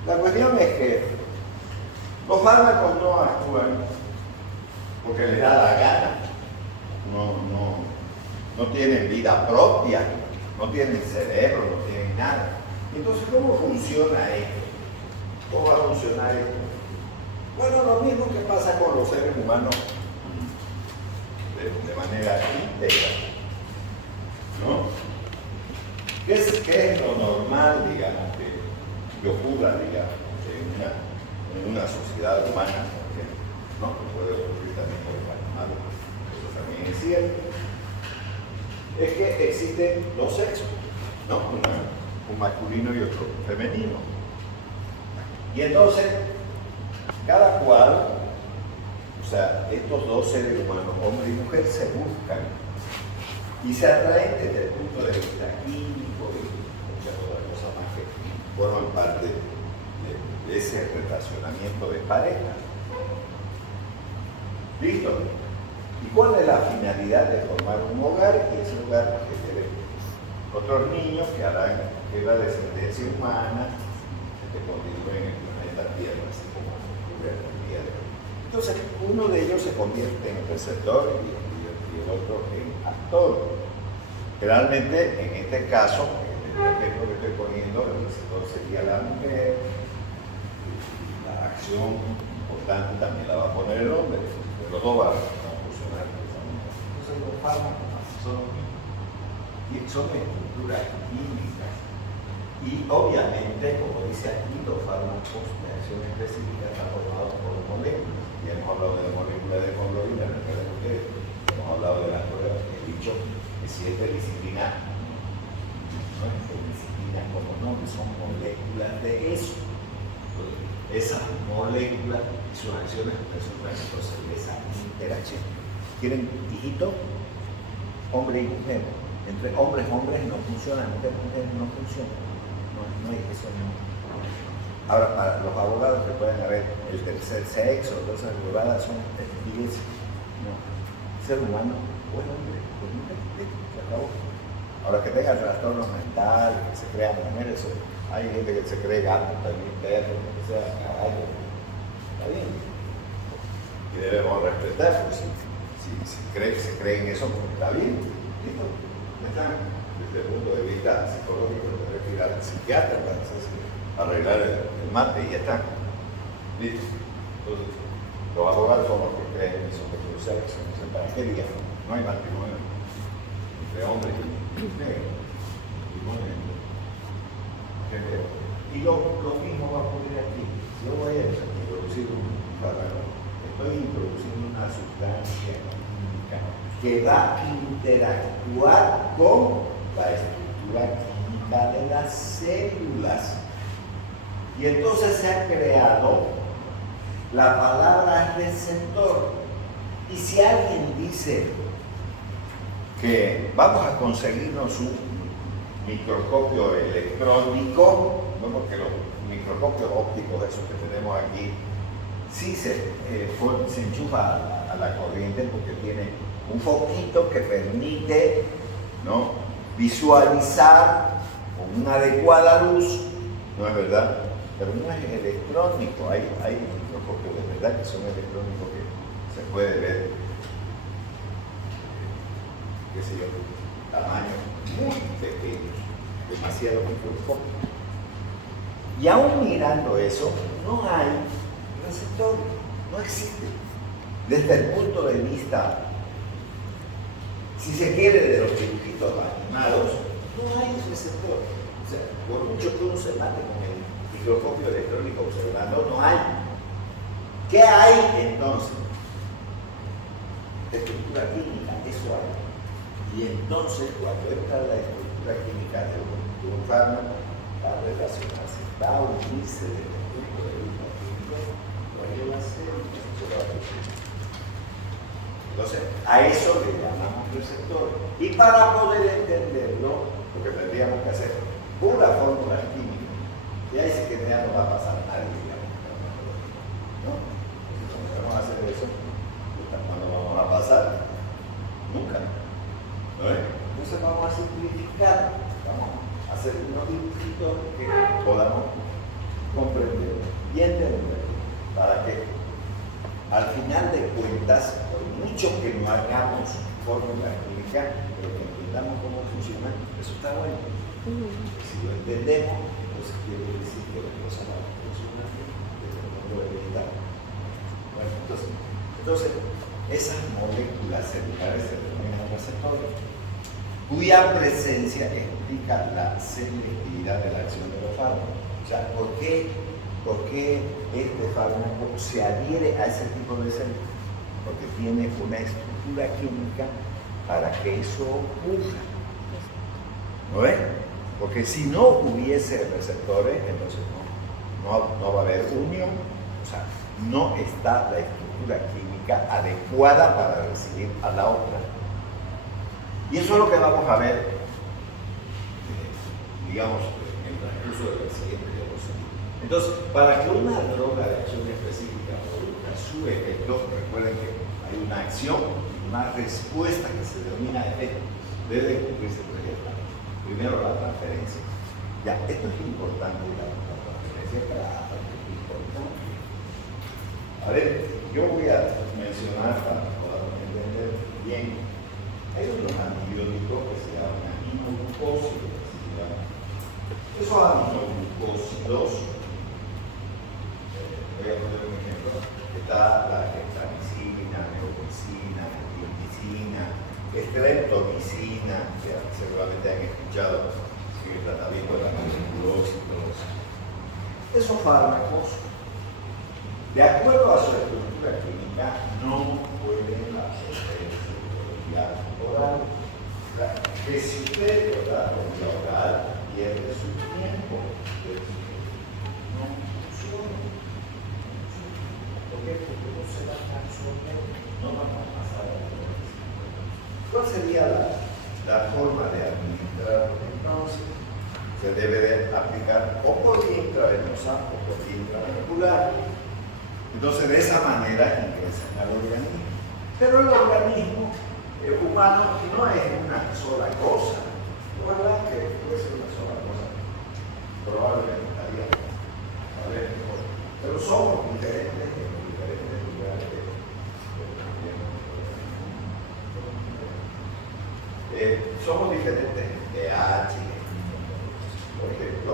la cuestión es que los fármacos no actúan porque les da la gana, no tienen vida propia, no tienen cerebro, no tienen nada. Entonces, ¿cómo funciona esto? ¿Cómo va a funcionar esto? Bueno, lo mismo que pasa con los seres humanos de manera íntegra, ¿no? ¿Qué es lo normal, digamos, que ocurra, digamos, en una sociedad humana? Porque, ¿no? Que puede ocurrir también con los animales, eso también es cierto. Es que existen dos sexos, ¿no? Un masculino y otro femenino. Y entonces, cada cual, o sea, estos dos seres humanos, hombre y mujer, se buscan y se atraen desde el punto de vista químico y muchas otras cosas más que forman parte de ese relacionamiento de pareja. ¿Listo? ¿Y cuál es la finalidad de formar un hogar? Y ese hogar que tiene otros niños que harán que la descendencia humana se constituya en el planeta Tierra, así como ocurre en el día de hoy. Entonces, uno de ellos se convierte en receptor y el otro en actor. Generalmente, en este caso, en el ejemplo que estoy poniendo, el receptor sería la mujer, la acción importante también la va a poner el hombre, pero los dos van a funcionar de esa manera. Entonces, los fármacos son estructuras químicas y obviamente, como dice aquí, los fármacos de acción específica están formados por moléculas. Ya hemos hablado de la molécula de hemoglobina, recuerden ustedes, hemos hablado de las pruebas, he dicho que si es penicilina, no es penicilina como nombre, son moléculas de eso. Esas moléculas y sus acciones resultan entonces de esa interacción. ¿Quieren hijito? Hombre y mujer. Entre hombres no funciona, mujeres no funciona. No hay eso. No. Ahora, para los abogados que pueden haber el tercer sexo, todas esas abogadas son testigos. No. Ser humano, buen hombre, pues mujer, se acabó. Ahora que tengan trastornos mentales, que se crean mujeres, hay gente que se cree gato, también perro, que sea caballo. Está bien. Y debemos respetar, pues si se creen eso, pues está bien. ¿Listo? Desde el punto de vista psicológico, tendré que ir al psiquiatra para arreglar el mate y ya está. ¿Listo? Entonces, los abogados son los que creen en eso, que los sexos, no sé para qué día. No hay matrimonio entre hombres y mujeres. Y lo mismo va a ocurrir aquí. Si yo voy a introducir un fármaco, estoy introduciendo una sustancia química que va a interactuar con la estructura química de las células. Y entonces se ha creado la palabra receptor. Y si alguien dice que vamos a conseguirnos un microscopio electrónico, no porque los microscopios ópticos esos que tenemos aquí, sí se enchufa a la corriente porque tiene un foquito que permite, ¿no?, visualizar con una adecuada luz, ¿no es verdad? Pero no es electrónico, hay microscopios de verdad que son electrónicos que se puede ver, qué sé yo, tamaños muy pequeños, demasiado microscópicos. Y aún mirando eso, no hay receptor. No existe. Desde el punto de vista, si se quiere, de los dibujitos animados, no hay un receptor. O sea, por mucho que uno se mate con el microscopio electrónico observando, no hay. ¿Qué hay entonces? Estructura química, eso hay. Y entonces, cuando entra la estructura química de un fármaco, va a relacionarse, va a unirse desde el punto de vista químico, lo va a hacer y se va a producir. Entonces, a eso le llamamos receptor. Y para poder entenderlo, lo que tendríamos que hacer, pura fórmula química, y ahí sí que ya no va a pasar nadie, digamos. ¿No? Si vamos a hacer eso, ¿cuándo vamos a pasar? Nunca. ¿No es? Entonces vamos a simplificar, vamos a hacer unos dibujitos que podamos comprender y entender para que al final de cuentas, por mucho que no hagamos fórmula química, pero que entendamos cómo funciona, eso está bueno. Si lo entendemos, entonces quiere decir que la cosa va a funcionar desde el punto de vista. Bueno, entonces esas moléculas celulares se denominan receptores, cuya presencia explica la selectividad de la acción de los fármacos. O sea, ¿por qué este fármaco se adhiere a ese tipo de células? Porque tiene una estructura química para que eso ocurra. ¿No es? Porque si no hubiese receptores, entonces no va a haber unión. O sea, no está la estructura química adecuada para recibir a la otra. Y eso es lo que vamos a ver, digamos, en el transcurso del siguiente diapositiva. Entonces, para que una droga de acción específica produzca su efecto, recuerden que hay una acción y una respuesta que se denomina efecto. Debe cumplirse tres etapas. Primero, la transferencia. Ya, esto es importante, la transferencia para importante. A ver, yo voy a mencionar para que podamos entender bien. Hay unos antibióticos que se llaman aminoglucósidos. Esos aminoglucósidos, voy a poner un ejemplo, está la gentamicina, neomicina, antiomicina, streptomicina, que seguramente han escuchado en el tratamiento de la tuberculosis. Esos fármacos, de acuerdo a su estructura química, no pueden absorber oral. O sea, que si usted lo da por vía oral, pierde su tiempo. No funciona. ¿Por qué? Porque no se va a absorber. No vamos a pasar a la otra. ¿Cuál sería la forma de administrar? Entonces, se debe de aplicar o por vía intravenosa o por vía intramuscular. Entonces, de esa manera ingresan al organismo. Pero el organismo humano no es una sola cosa. Ojalá que fuese una sola cosa. Probablemente estaría a ver mejor. Pero somos diferentes en diferentes lugares somos diferentes en pH. Por ejemplo,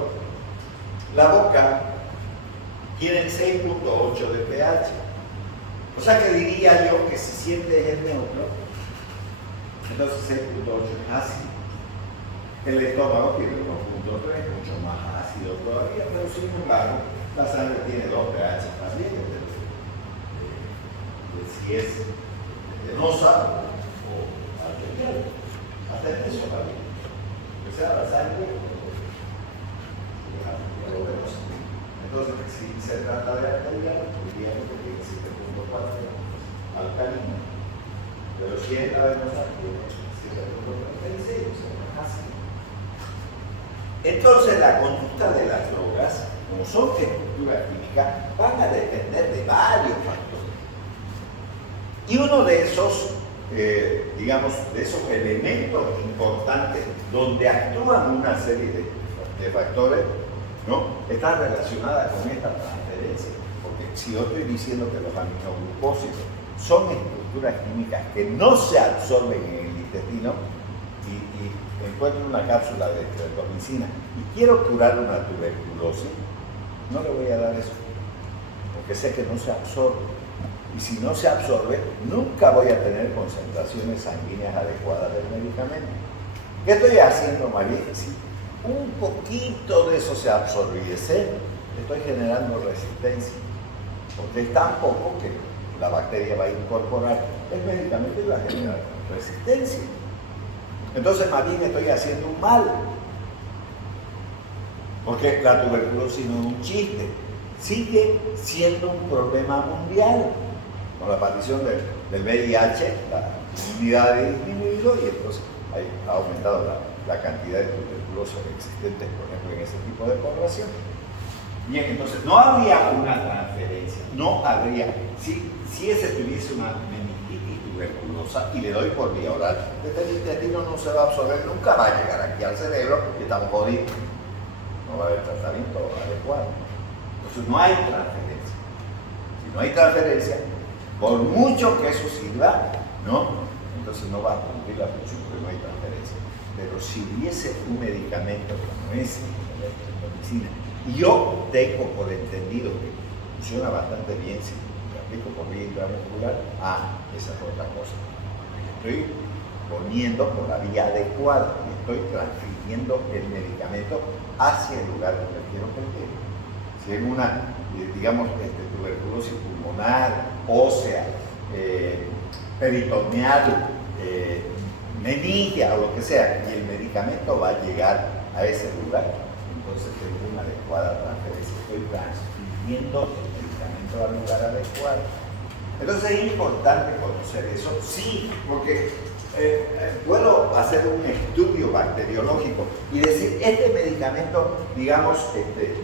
la boca tiene 6.8 de pH. O sea que diría yo que si sientes el neutro, entonces 6.8 es ácido. El estómago tiene 1.3, mucho más ácido todavía, pero sin embargo, la sangre tiene 2 pH también, si es venosa o arterial. Hasta en eso también. O sea, la sangre, entonces, si se trata de arterial, diríamos que tiene 7.4 alcalino. Pero si es la venosa, tiene 7.36, o sea, más ácido. Entonces, la conducta de las drogas, como son estructuras químicas, van a depender de varios factores. Y uno de esos, digamos, de esos elementos importantes donde actúan una serie de factores, ¿no? Está relacionada con esta transferencia. Porque si yo estoy diciendo que los aminoglucósidos son estructuras químicas que no se absorben en el intestino, y encuentro una cápsula de streptomicina y quiero curar una tuberculosis, no le voy a dar eso. porque sé que no se absorbe. Y si no se absorbe, nunca voy a tener concentraciones sanguíneas adecuadas del medicamento. ¿Qué estoy haciendo, María? Si un poquito de eso se absorbiese, estoy generando resistencia, porque es tan poco que la bacteria va a incorporar el medicamento y va a generar resistencia. Entonces, más bien estoy haciendo un mal, porque la tuberculosis no es un chiste, sigue siendo un problema mundial. Con la aparición del VIH, la inmunidad ha disminuido y entonces ha aumentado la cantidad de tuberculosis existentes, por ejemplo, en ese tipo de población. Bien, entonces no habría una transferencia, no habría. Si ese tuviese una meningitis tuberculosa y le doy por vía oral, desde el intestino no se va a absorber, nunca va a llegar aquí al cerebro y estamos jodidos. No va a haber tratamiento adecuado. Entonces no hay transferencia. Si no hay transferencia, por mucho que eso sirva, ¿no? Entonces no va a cumplir la función porque no hay transferencia. Pero si hubiese un medicamento como ese, la estreptomicina, y yo tengo por entendido que funciona bastante bien si lo aplico por vía intramuscular, esa es otra cosa. Estoy poniendo por la vía adecuada y estoy transfiriendo el medicamento hacia el lugar donde quiero que llegue. Si es una, digamos, tuberculosis pulmonar, ósea, peritoneal, meningia o lo que sea, y el medicamento va a llegar a ese lugar, entonces tengo una adecuada transferencia. Estoy transfiriendo el medicamento al lugar adecuado. Entonces es importante conocer eso, sí, porque puedo hacer un estudio bacteriológico y decir, este medicamento, digamos,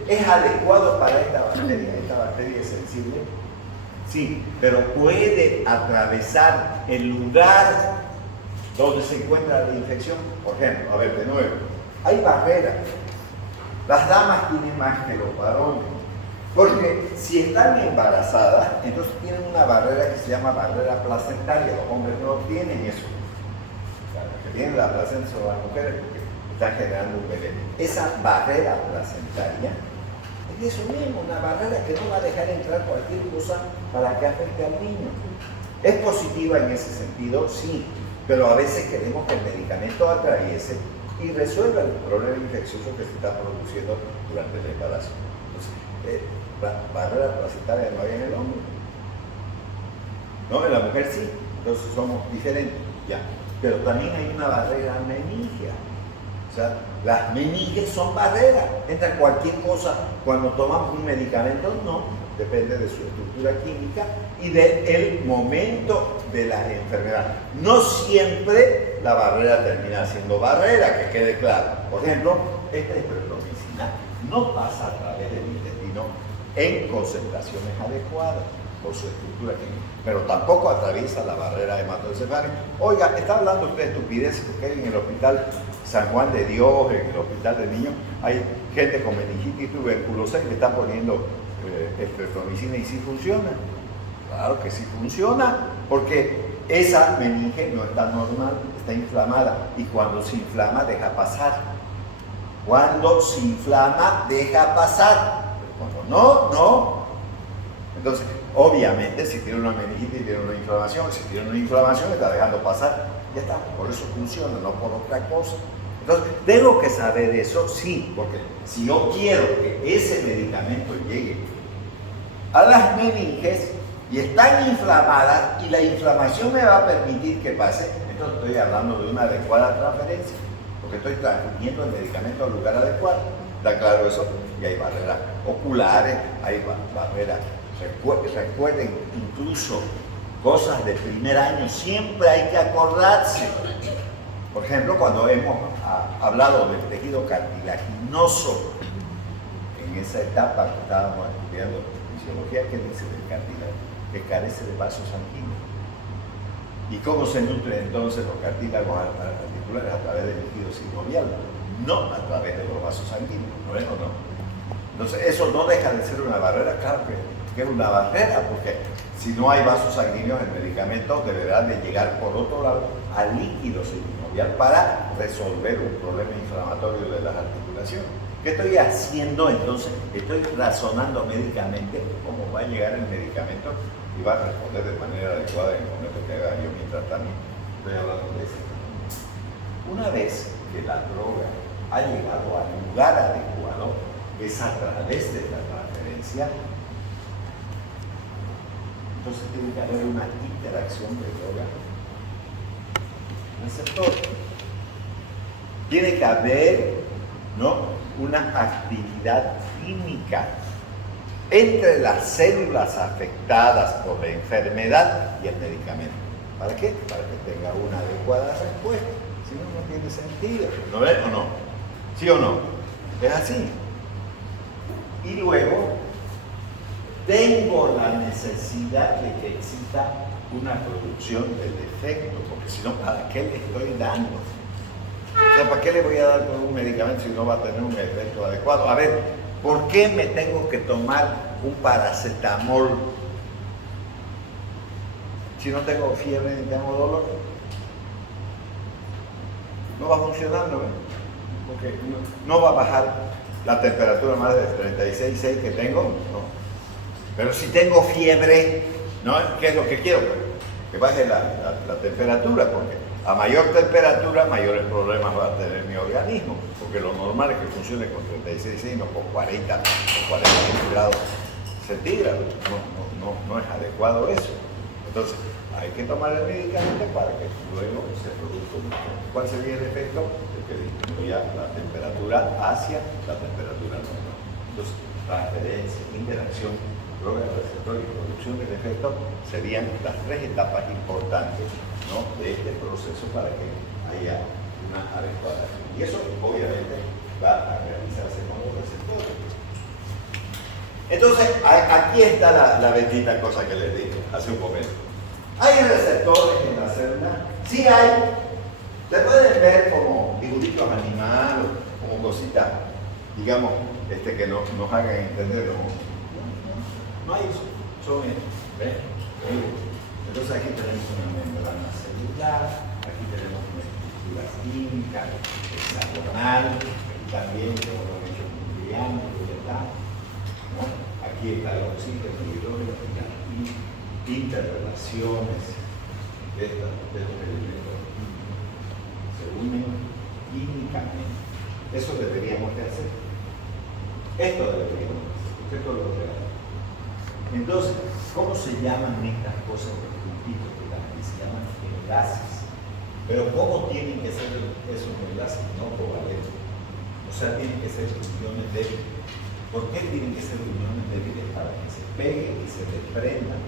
es adecuado para esta bacteria es sensible. Sí, pero puede atravesar el lugar donde se encuentra la infección. Por ejemplo, a ver, de nuevo, hay barreras. Las damas tienen más que los varones, porque si están embarazadas, entonces tienen una barrera que se llama barrera placentaria. Los hombres no tienen eso. Los que tienen la placenta son las mujeres porque están generando un bebé. Esa barrera placentaria es eso mismo, una barrera que no va a dejar entrar cualquier cosa para que afecte al niño. ¿Es positiva en ese sentido? Sí, pero a veces queremos que el medicamento atraviese y resuelva el problema infeccioso que se está produciendo durante el embarazo. Entonces, la barrera placentaria no hay en el hombre. No, en la mujer sí, entonces somos diferentes, ya. Pero también hay una barrera meningia. O sea, las meninges son barreras. Entra cualquier cosa cuando tomamos un medicamento, no. Depende de su estructura química y del momento de la enfermedad. No siempre la barrera termina siendo barrera, que quede claro. Por ejemplo, esta estreptomicina no pasa a través del intestino en concentraciones adecuadas por su estructura química, pero tampoco atraviesa la barrera hematoencefálica. Oiga, está hablando usted de estupideces porque en el hospital San Juan de Dios, en el hospital de niños, hay gente con meningitis tuberculosa y le están poniendo estreptomicina y sí funciona. Claro que sí funciona, porque esa meninge no está normal, está inflamada, y cuando se inflama deja pasar. Cuando se inflama deja pasar. Cuando no. Entonces, obviamente, si tiene una meningitis, tiene una inflamación, si tiene una inflamación está dejando pasar. Ya está, por eso funciona, no por otra cosa. Entonces, tengo que saber eso, sí, porque si yo quiero que ese medicamento llegue a las meninges y están inflamadas y la inflamación me va a permitir que pase, entonces estoy hablando de una adecuada transferencia, porque estoy transfiriendo el medicamento al lugar adecuado. ¿Está claro eso? Y hay barreras oculares, hay barreras. Recuerden, incluso cosas de primer año, siempre hay que acordarse. Por ejemplo, cuando hemos hablado del tejido cartilaginoso, en esa etapa que estábamos estudiando fisiología, ¿qué dice del cartílago? Que carece de vasos sanguíneos. ¿Y cómo se nutren entonces los cartílagos articulares? A través del líquido sinovial, no a través de los vasos sanguíneos, ¿no es o no? Entonces, eso no deja de ser una barrera, claro que es una barrera, porque si no hay vasos sanguíneos, el medicamento deberá de llegar por otro lado al líquido sinovial para resolver un problema inflamatorio de las articulaciones. ¿Qué estoy haciendo entonces? Estoy razonando médicamente cómo va a llegar el medicamento y va a responder de manera adecuada en el momento que haga yo mi tratamiento. Estoy hablando de eso. Una vez que la droga ha llegado al lugar adecuado, es a través de la transferencia, entonces tiene que haber una interacción de droga-receptor. Tiene que haber, ¿no?, una actividad química entre las células afectadas por la enfermedad y el medicamento. ¿Para qué? Para que tenga una adecuada respuesta. Si no, no tiene sentido. ¿No es o no? ¿Sí o no? Es así. Y luego, tengo la necesidad de que exista una producción del efecto, porque si no, ¿para qué le estoy dando? O sea, ¿para qué le voy a dar con un medicamento si no va a tener un efecto adecuado? A ver, ¿por qué me tengo que tomar un paracetamol si no tengo fiebre ni tengo dolor? No va a funcionar, ¿no? Porque no va a bajar la temperatura más de 36,6 que tengo, no. Pero si tengo fiebre, ¿no? ¿Qué es lo que quiero? Que baje la temperatura, porque a mayor temperatura, mayores problemas va a tener mi organismo, porque lo normal es que funcione con 36,6, no con 40 o 41 grados centígrados. No es adecuado eso. Entonces, hay que tomar el medicamento para que luego se produzca un efecto. ¿Cuál sería el efecto? El que disminuya la temperatura hacia la temperatura normal. Entonces, transferencia, interacción, droga, receptor y producción del efecto serían las tres etapas importantes, ¿no?, de este proceso para que haya una adecuada acción. Y eso obviamente va a realizarse con los receptores. Entonces, aquí está la bendita cosa que les dije hace un momento. ¿Hay receptores en la célula? Sí hay. Se pueden ver como dibujitos animados, como cositas, digamos, que nos hagan entender. No hay eso. Son estos. ¿Ven? Entonces aquí tenemos una membrana celular, aquí tenemos una estructura química, hexagonal, también como lo han hecho brillante, ¿no? Aquí está el oxígeno, el hidrógeno y las interrelaciones de estos elementos se unen químicamente. Eso deberíamos de hacer. Esto deberíamos de hacer, porque esto es lo que hace. Entonces, ¿cómo se llaman estas cosas de juntitos que se llaman enlaces? Pero ¿cómo tienen que ser esos enlaces no covalentes? O sea, tienen que ser uniones débiles. ¿Por qué tienen que ser uniones débiles? Para que se peguen y se desprendan.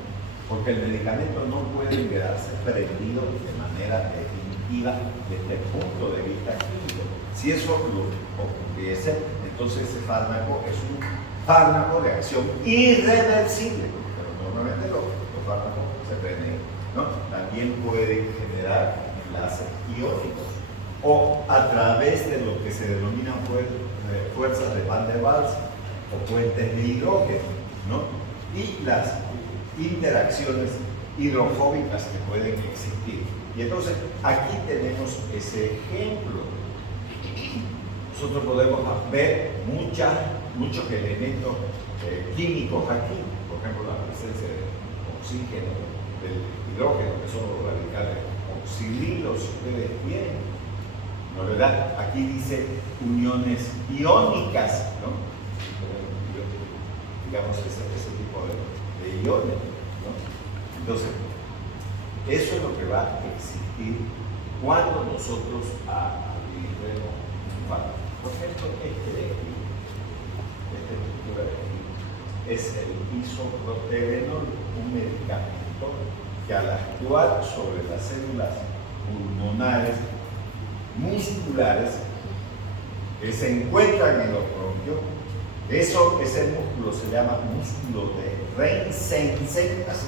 Porque el medicamento no puede quedarse prendido de manera definitiva desde el punto de vista químico. Si eso lo ocurriese, entonces ese fármaco es un fármaco de acción irreversible, pero normalmente los fármacos se prenden, ¿no? También pueden generar enlaces iónicos o a través de lo que se denominan fuerzas de Van der Waals o puentes de hidrógeno, ¿no? Y las interacciones hidrofóbicas que pueden existir. Y entonces aquí tenemos ese ejemplo. Nosotros podemos ver muchos elementos químicos aquí, por ejemplo la presencia de oxígeno, del hidrógeno, que son los radicales oxililos, ustedes tienen, ¿no, verdad? Aquí dice uniones iónicas, ¿no? Digamos ese tipo de iones, ¿no? Entonces, eso es lo que va a existir cuando nosotros administremos un fármaco. Por ejemplo, este de aquí, esta estructura de aquí, es el isoproterenol, un medicamento que al actuar sobre las células pulmonares musculares que se encuentran en los bronquios, ese músculo se llama músculo de Reisensen, así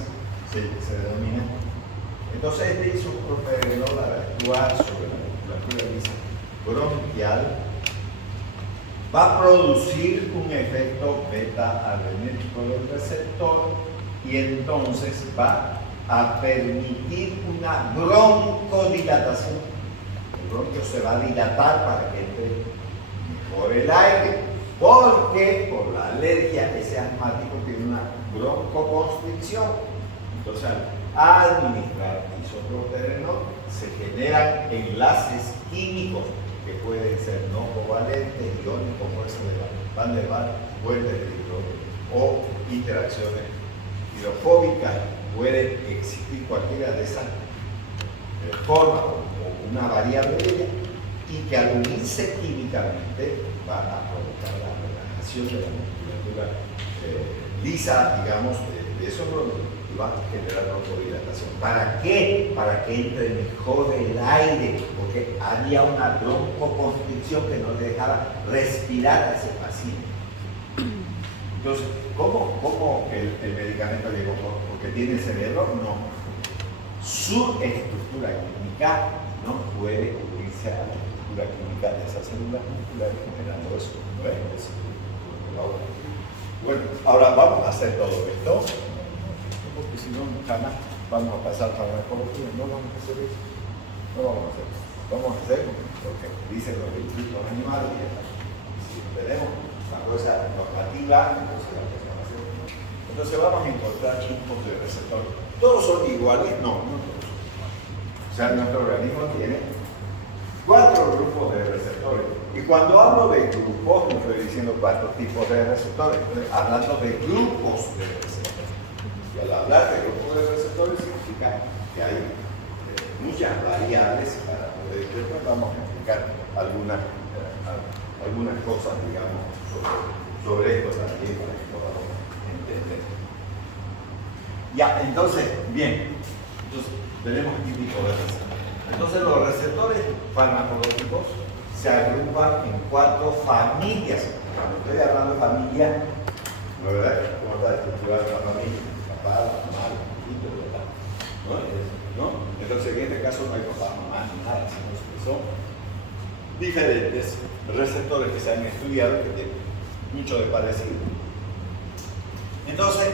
se denomina. Entonces este isoproterenol al actuar sobre la musculatura bronquial va a producir un efecto beta-adrenérgico del receptor y entonces va a permitir una broncodilatación. El bronquio se va a dilatar para que entre mejor el aire. Porque por la alergia ese asmático tiene una broncoconstricción. Entonces, al administrar isoproterenol se generan enlaces químicos que pueden ser no covalentes, iónicos, por eso de Van der Waals, puentes de hidrógeno, o interacciones hidrofóbicas. Puede existir cualquiera de esas formas o una variable de ella, y que al unirse químicamente va a provocar la relajación de la musculatura lisa, digamos, de esos bronquios, y va a generar broncolilatación. ¿Para qué? Para que entre mejor el aire, porque había una broncoconstricción que no le dejaba respirar a ese paciente. Entonces, ¿cómo el medicamento llegó? ¿Porque tiene cerebro? No. Su estructura química no puede unirse a la estructura química de esas células musculares generando eso. ¿No es? Bueno, ahora vamos a hacer todo esto, porque si no, jamás vamos a pasar farmacología. No vamos a hacer eso. No vamos a hacer eso. Vamos a hacer lo que dicen los distintos animales. Si tenemos una cosa normativa, entonces la cosa va a ser. Entonces vamos a encontrar tipos de receptores. ¿Todos son iguales? No, no todos son iguales. O sea, nuestro organismo tiene 4 grupos de receptores. Y cuando hablo de grupos, no estoy diciendo 4 tipos de receptores, estoy hablando de grupos de receptores. Y al hablar de grupos de receptores significa que hay muchas variables para poder. Después vamos a explicar algunas cosas, digamos, sobre esto también para que podamos entender. Ya, entonces, bien, entonces tenemos este tipo de receptores. Entonces los receptores farmacológicos se agrupan en 4 familias. Cuando estoy hablando de familia, ¿no es verdad? ¿Cómo está estructurada la familia? Papá, mamá, hijito, ¿verdad? ¿No? Entonces en este caso no hay papá, mamá, ni nada, sino que son diferentes receptores que se han estudiado que tienen mucho de parecido. Entonces,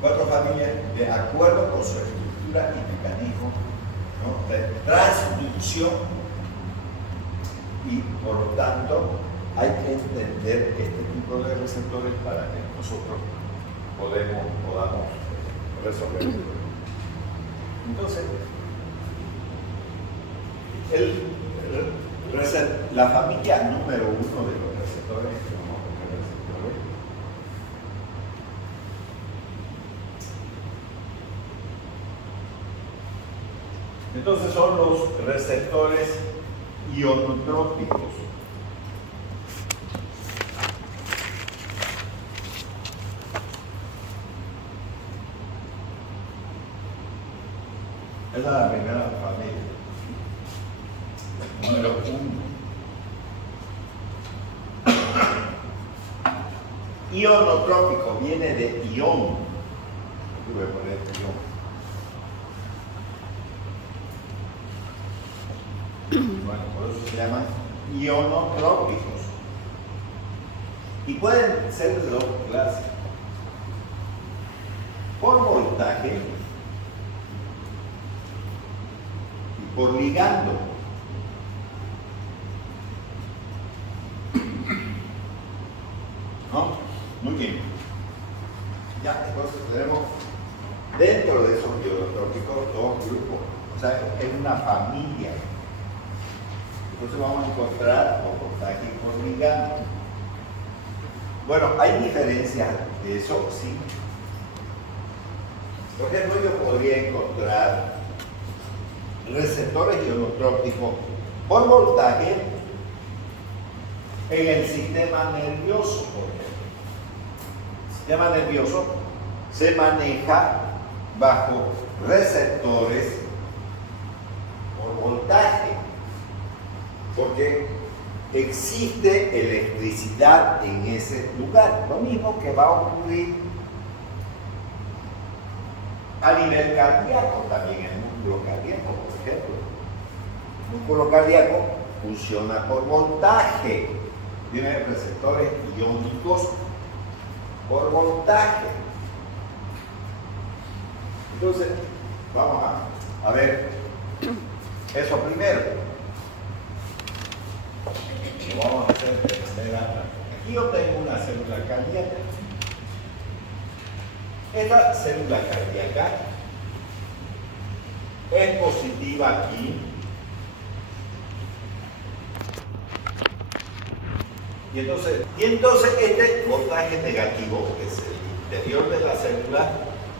4 familias de acuerdo con su estructura y mecanismo, ¿no?, de transducción, y por lo tanto hay que entender este tipo de receptores para que nosotros podamos resolver el problema. Entonces, la familia número 1 de los receptores, entonces son los receptores ionotrópicos. Esa es la primera familia. Número 1. Ionotrópico viene de ión. Aquí voy a poner ión. Bueno, por eso se llaman ionotrópicos. Y pueden ser de 2 clases. Por voltaje y por ligando. ¿No? Muy bien. Ya, entonces tenemos dentro de esos ionotrópicos 2 grupos. O sea, es una familia. Entonces vamos a encontrar por voltaje y por ligando. Bueno, hay diferencias de eso, sí. Por ejemplo, yo podría encontrar receptores ionotrópicos por voltaje en el sistema nervioso, por ejemplo. El sistema nervioso se maneja bajo receptores por voltaje, porque existe electricidad en ese lugar. Lo mismo que va a ocurrir a nivel cardíaco, también en el músculo cardíaco, por ejemplo. El músculo cardíaco funciona por voltaje, tiene receptores iónicos por voltaje. Entonces, vamos a ver eso primero. Lo vamos a hacer de manera Aquí yo tengo una célula cardíaca. Esta célula cardíaca es positiva aquí. Y entonces este voltaje negativo, que es el interior de la célula,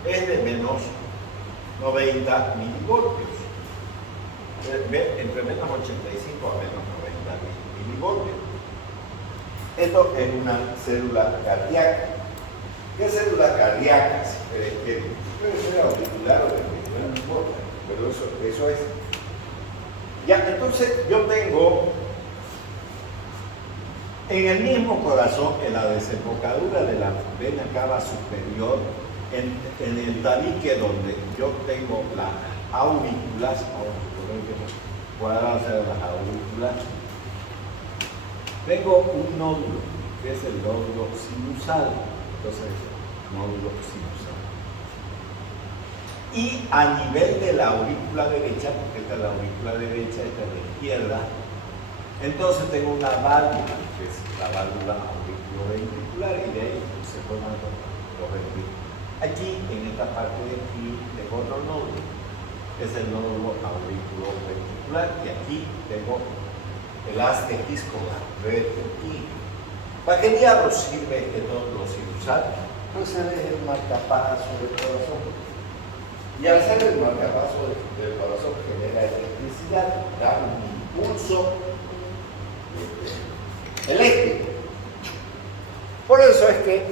es de menos 90 milivoltios. Entre menos 85 a menos 90 milivoltios. Esto es una célula cardíaca. ¿Qué célula cardíaca? Puede ser auricular o ventricular, no importa, pero eso es. Ya, entonces yo tengo en el mismo corazón, en la desembocadura de la vena cava superior, en el tabique donde yo tengo las aurículas, cuadradas de las aurículas, tengo un nódulo, que es el nódulo sinusal. Entonces, nódulo sinusal. Y a nivel de la aurícula derecha, porque esta es la aurícula derecha, esta es la izquierda, entonces tengo una válvula, que es la válvula auriculoventricular, y de ahí se forman los ventrículos. Aquí, en esta parte de aquí, tengo otro nódulo, que es el nódulo auriculoventricular, y aquí tengo el haz de His con la red de aquí. ¿Para qué diablos sirve este nódulo sinusal? Pues es el marcapaso del corazón. Y al ser el marcapaso del corazón genera electricidad, da un impulso eléctrico. Por eso es que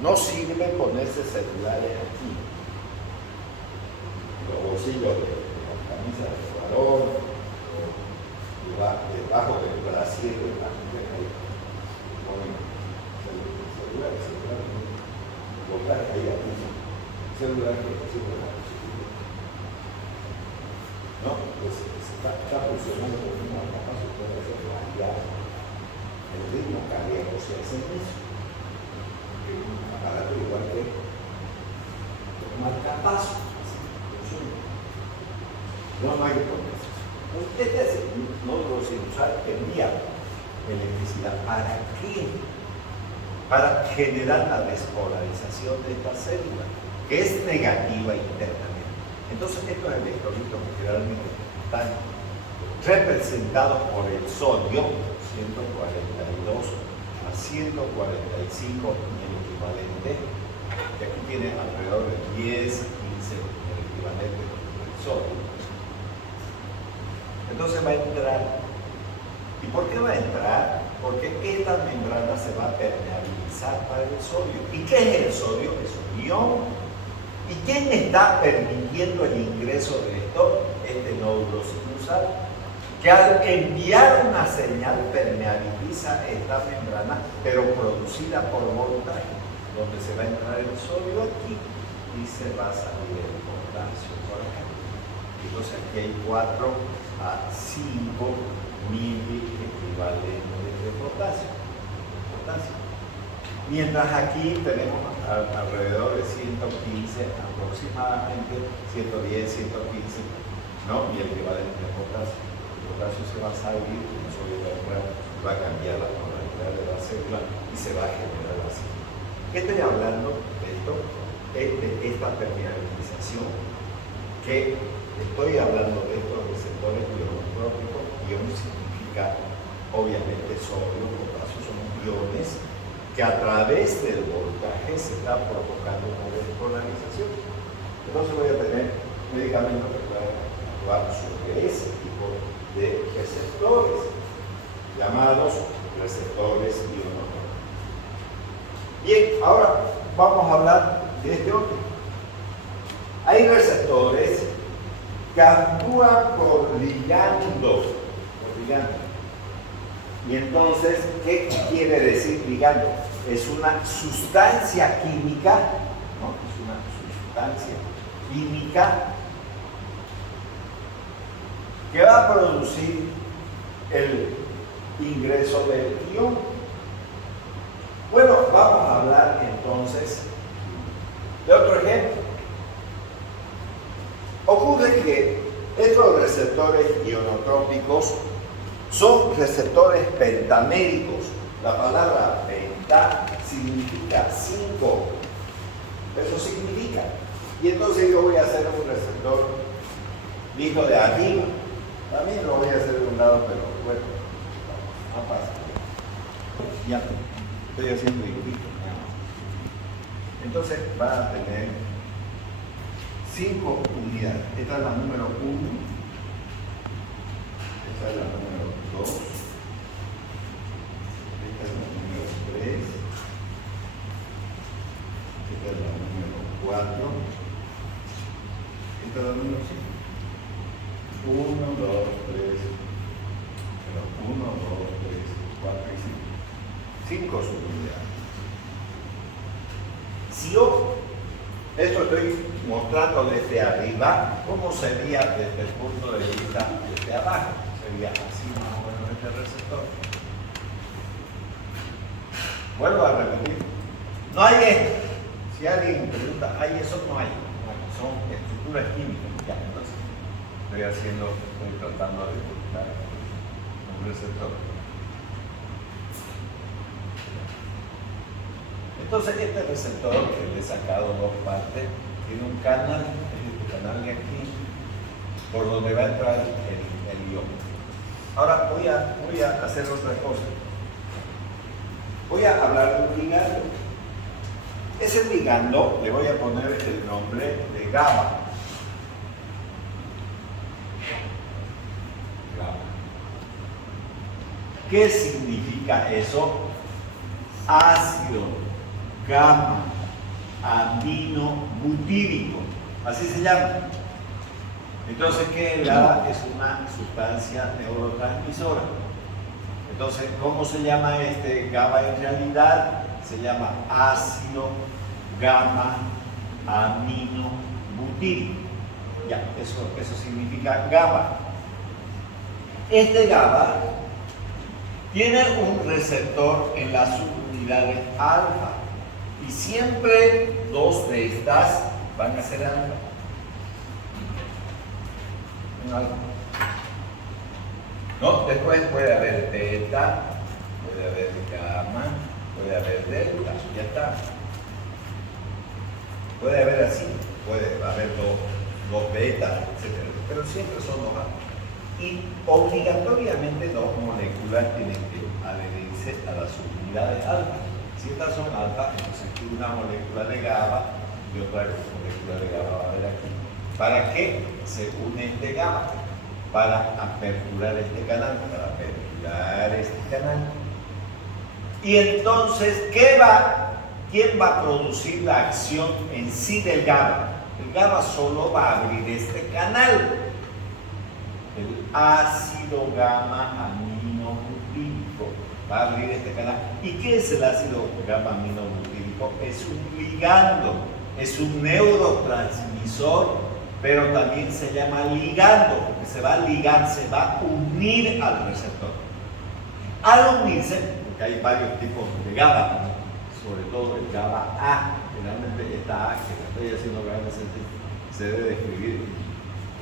no sirve ponerse celulares aquí. Los bolsillos de la camisa de varón, debajo del brasier de la mujer ahí. Celular ¿no? Pues está funcionando con un marcapaso, puede ser variar el ritmo cardíaco si hacen eso. Que un aparato igual que un marcapaso, no hay que poner eso. Este es el nódulo sinusal que envía electricidad. ¿Para qué? Para generar la despolarización de esta célula, que es negativa internamente. Entonces, estos electrolitos generalmente están representados por el sodio, 142 a 145, y el equivalente, que aquí tiene alrededor de 10, 15, el equivalente del sodio. Entonces va a entrar. ¿Y por qué va a entrar? Porque esta membrana se va a permeabilizar para el sodio. ¿Y qué es el sodio? Es un ion. ¿Y quién está permitiendo el ingreso de esto? Este nódulo sinusal, que al enviar una señal permeabiliza esta membrana, pero producida por voltaje, donde se va a entrar el sodio aquí y se va a salir el potasio por acá. Entonces aquí hay 4 a 5 mil equivalentes de potasio. Mientras aquí tenemos alrededor de 115, aproximadamente 110, 115, ¿no? Y el equivalente de potasio. El potasio se va a salir, el sodio va a cambiar la tonalidad de la célula y se va a generar así. ¿Qué estoy hablando de esto? De esta permeabilización, que estoy hablando de estos receptores ionotrópicos. Ion significa, obviamente, sodio, potasio, son iones que a través del voltaje se está provocando una despolarización. Entonces voy a tener medicamentos que pueden actuar sobre ese tipo de receptores, llamados receptores ionotrópicos. Bien, ahora vamos a hablar de este otro. Hay receptores que actúan por ligando. Y entonces, ¿qué quiere decir ligando? Es una sustancia química, ¿no? Es una sustancia química que va a producir el ingreso del ion. Bueno, vamos a hablar entonces de otro ejemplo. Ocurre que estos receptores ionotrópicos son receptores pentaméricos. La palabra beta significa 5. Eso significa. Y entonces yo voy a hacer un receptor visto de arriba. También lo voy a hacer de un lado, pero bueno, no pasa. Ya estoy haciendo igualito. Entonces va a tener 5 unidades. Esta es la número 1. Esta es la número 2. Esta es la número 3. Esta es la número 4. Esta es la número 5. 1, 2, 3. 1, 2, 3, 4 y 5. 5 subunidades. Si yo esto estoy mostrando desde arriba, ¿cómo sería desde el punto de vista desde abajo? Sería así más o menos este receptor. Vuelvo a repetir. No hay esto. Si alguien pregunta, ¿hay eso? No hay. Son estructuras químicas. Ya, entonces estoy tratando de buscar un receptor. Entonces este receptor, que le he sacado 2 partes, tiene un canal, este canal de aquí, por donde va a entrar el ion. Ahora voy a hacer otra cosa. Voy a hablar de un ligando. Ese ligando le voy a poner el nombre de GABA. GABA. ¿Qué significa eso? Ácido gamma amino butírico, así se llama. Entonces, ¿qué es el GABA? Es una sustancia neurotransmisora. Entonces, ¿cómo se llama este GABA en realidad? Se llama ácido gamma amino butírico. Ya, eso significa GABA. Este GABA tiene un receptor en las subunidades alfa. Y siempre 2 de estas van a ser alfa. Un alfa. ¿No? Después puede haber beta, puede haber gamma, puede haber delta, ya está. Puede haber así, puede haber dos betas, etc. Pero siempre son 2 alfa. Y obligatoriamente 2 moléculas tienen que adherirse a las subunidades alfa. Si estas son alfa, entonces una molécula de GABA y otra molécula de GABA va a haber aquí. ¿Para qué se une este GABA? Para aperturar este canal, Y entonces, ¿quién va a producir la acción en sí del GABA? El GABA solo va a abrir este canal. El ácido gamma amino butírico va a abrir este canal. ¿Y qué es el ácido gamma amino butírico? Es un ligando, es un neurotransmisor, pero también se llama ligando, porque se va a ligar, se va a unir al receptor. Al unirse, porque hay varios tipos de GABA, sobre todo el GABA A, generalmente esta A que estoy haciendo grande se debe escribir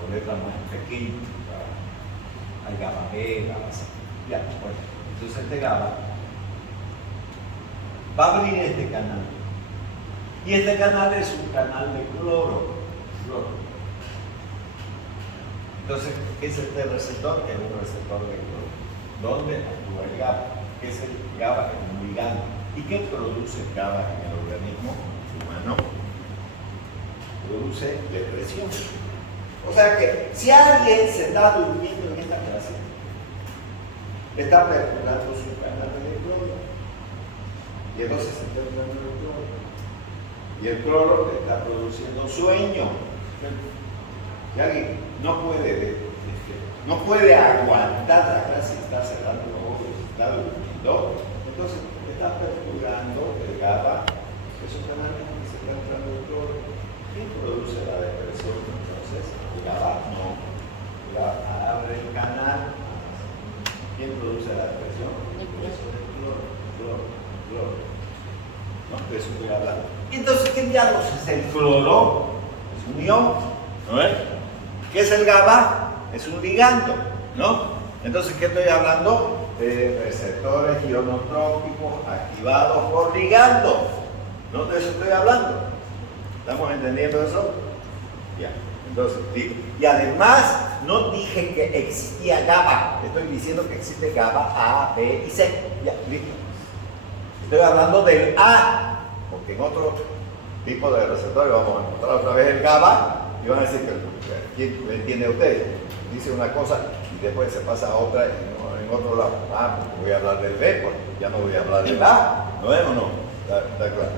con letras más pequeñas. Hay GABA B, GABA C. Ya, bueno, entonces este GABA va a abrir este canal. Y este canal es un canal de cloro. Entonces, ¿qué es este receptor? Es un receptor de cloro. ¿Dónde actúa el GABA? ¿Qué es el GABA? Es un ligando. ¿Y qué produce el GABA en el organismo humano? Produce depresión. O sea que si alguien se está durmiendo en esta clase, está perforando su canal de cloro. Y entonces se está durmiendo el cloro. Y el cloro le está produciendo sueño. Y alguien no puede aguantar la clase, está cerrando los ojos, está durmiendo. Entonces está perturbando el GABA, esos canales que se está entrando el cloro. ¿Quién produce la depresión? Entonces, el GABA no. El GABA abre el canal. ¿Quién produce la depresión? Eso es el cloro. ¿No? Eso es el GABA. Entonces, ¿qué diablos es el cloro? Es un ion, ¿no es? ¿Qué es el GABA? Es un ligando, ¿no? Entonces, ¿qué estoy hablando? de receptores ionotrópicos activados por ligandos. ¿No de eso estoy hablando? ¿Estamos entendiendo eso? Ya. Entonces, y además no dije que existía GABA, estoy diciendo que existe GABA A, B y C. Ya, listo. Estoy hablando del A, porque en otro tipo de receptores vamos a encontrar otra vez el GABA y van a decir que ¿quién lo entiende usted? Dice una cosa y después se pasa a otra en otro lado. Ah, pues voy a hablar del B, pues ya no voy a hablar del A. ¿No es o no? ¿Está claro?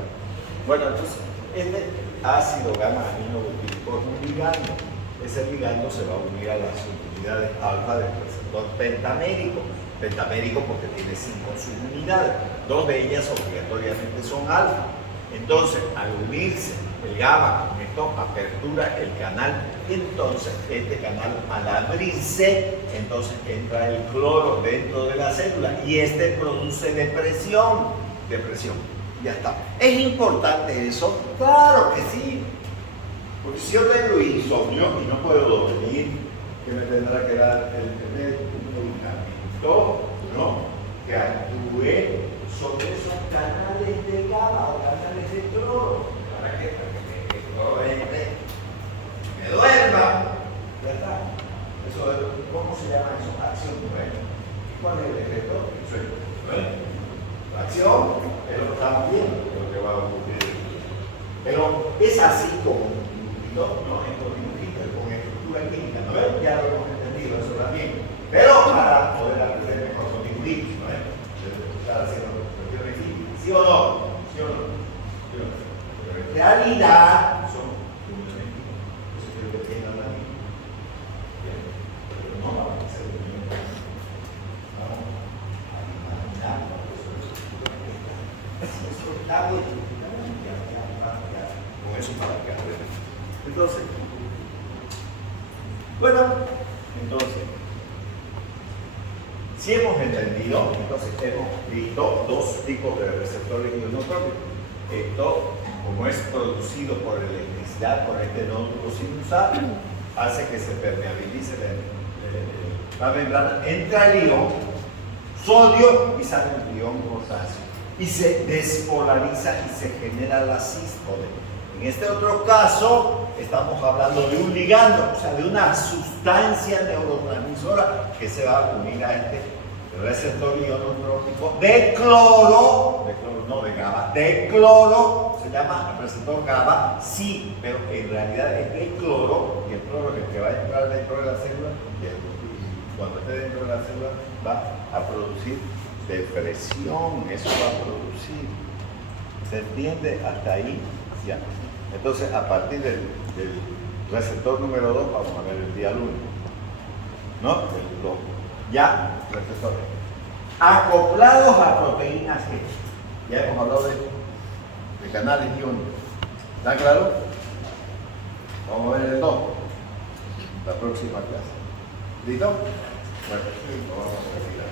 Bueno, entonces, este ácido gamma aminobutírico es un ligando. Ese ligando se va a unir a las subunidades alfa del receptor pentamérico. Pentamérico porque tiene 5 subunidades. 2 de ellas obligatoriamente son alfa. Entonces, al unirse el gamma con esto, apertura el canal. Y entonces, este canal, al abrirse, entonces entra el cloro dentro de la célula. Y este produce depresión. Ya está. ¿Es importante eso? Claro que sí. Porque si yo tengo insomnio y no puedo dormir, ¿qué me tendrá que dar el médico? Un medicamento, ¿no? Que actúe sobre esos canales de GABA o canales de cloro. ¿Para qué? Para que el cloro entre, me duerma. Ya está. Eso, ¿cómo se llama eso? Acción nueva. ¿Y cuál es el efecto? El sueño. ¿No? La acción, pero también lo que va a ocurrir. Pero es así como no en dibujito, con estructura química, ¿no ves? Ya lo hemos entendido eso también. Pero para poder aprender mejor con dibujitos, ¿no ves? Estar haciendo cuestiones químicas, ¿sí o no? ¿Sí o no? ¿Sí o no? Pero en realidad son cuestiones químicas. Eso es lo que tiene la misma. Pero no vamos a hacer lo mismo. Vamos a imaginar. Eso está bueno. Con eso para acá. Entonces, bueno, entonces, si hemos entendido, entonces hemos visto dos tipos de receptores ionotrópicos. Esto, como es producido por electricidad, por este nódulo sinusal, hace que se permeabilice la membrana, entra el ion sodio y sale el ion potasio. Y se despolariza y se genera la sístole. En este otro caso, estamos hablando de un ligando, o sea, de una sustancia neurotransmisora que se va a unir a este receptor ionotrópico de cloro, no de GABA, de cloro, se llama receptor GABA, sí, pero en realidad es de cloro, y el cloro es el que va a entrar dentro de la célula, y cuando esté dentro de la célula va a producir depresión, eso va a producir. ¿Se entiende hasta ahí? Ya. Entonces, a partir del receptor número 2, vamos a ver el día 1. ¿No? El 2. Ya, receptores. Acoplados a proteínas G. Ya hemos hablado de canales iónicos. ¿Está claro? Vamos a ver el 2. La próxima clase. ¿Listo? Bueno, vamos a retirar.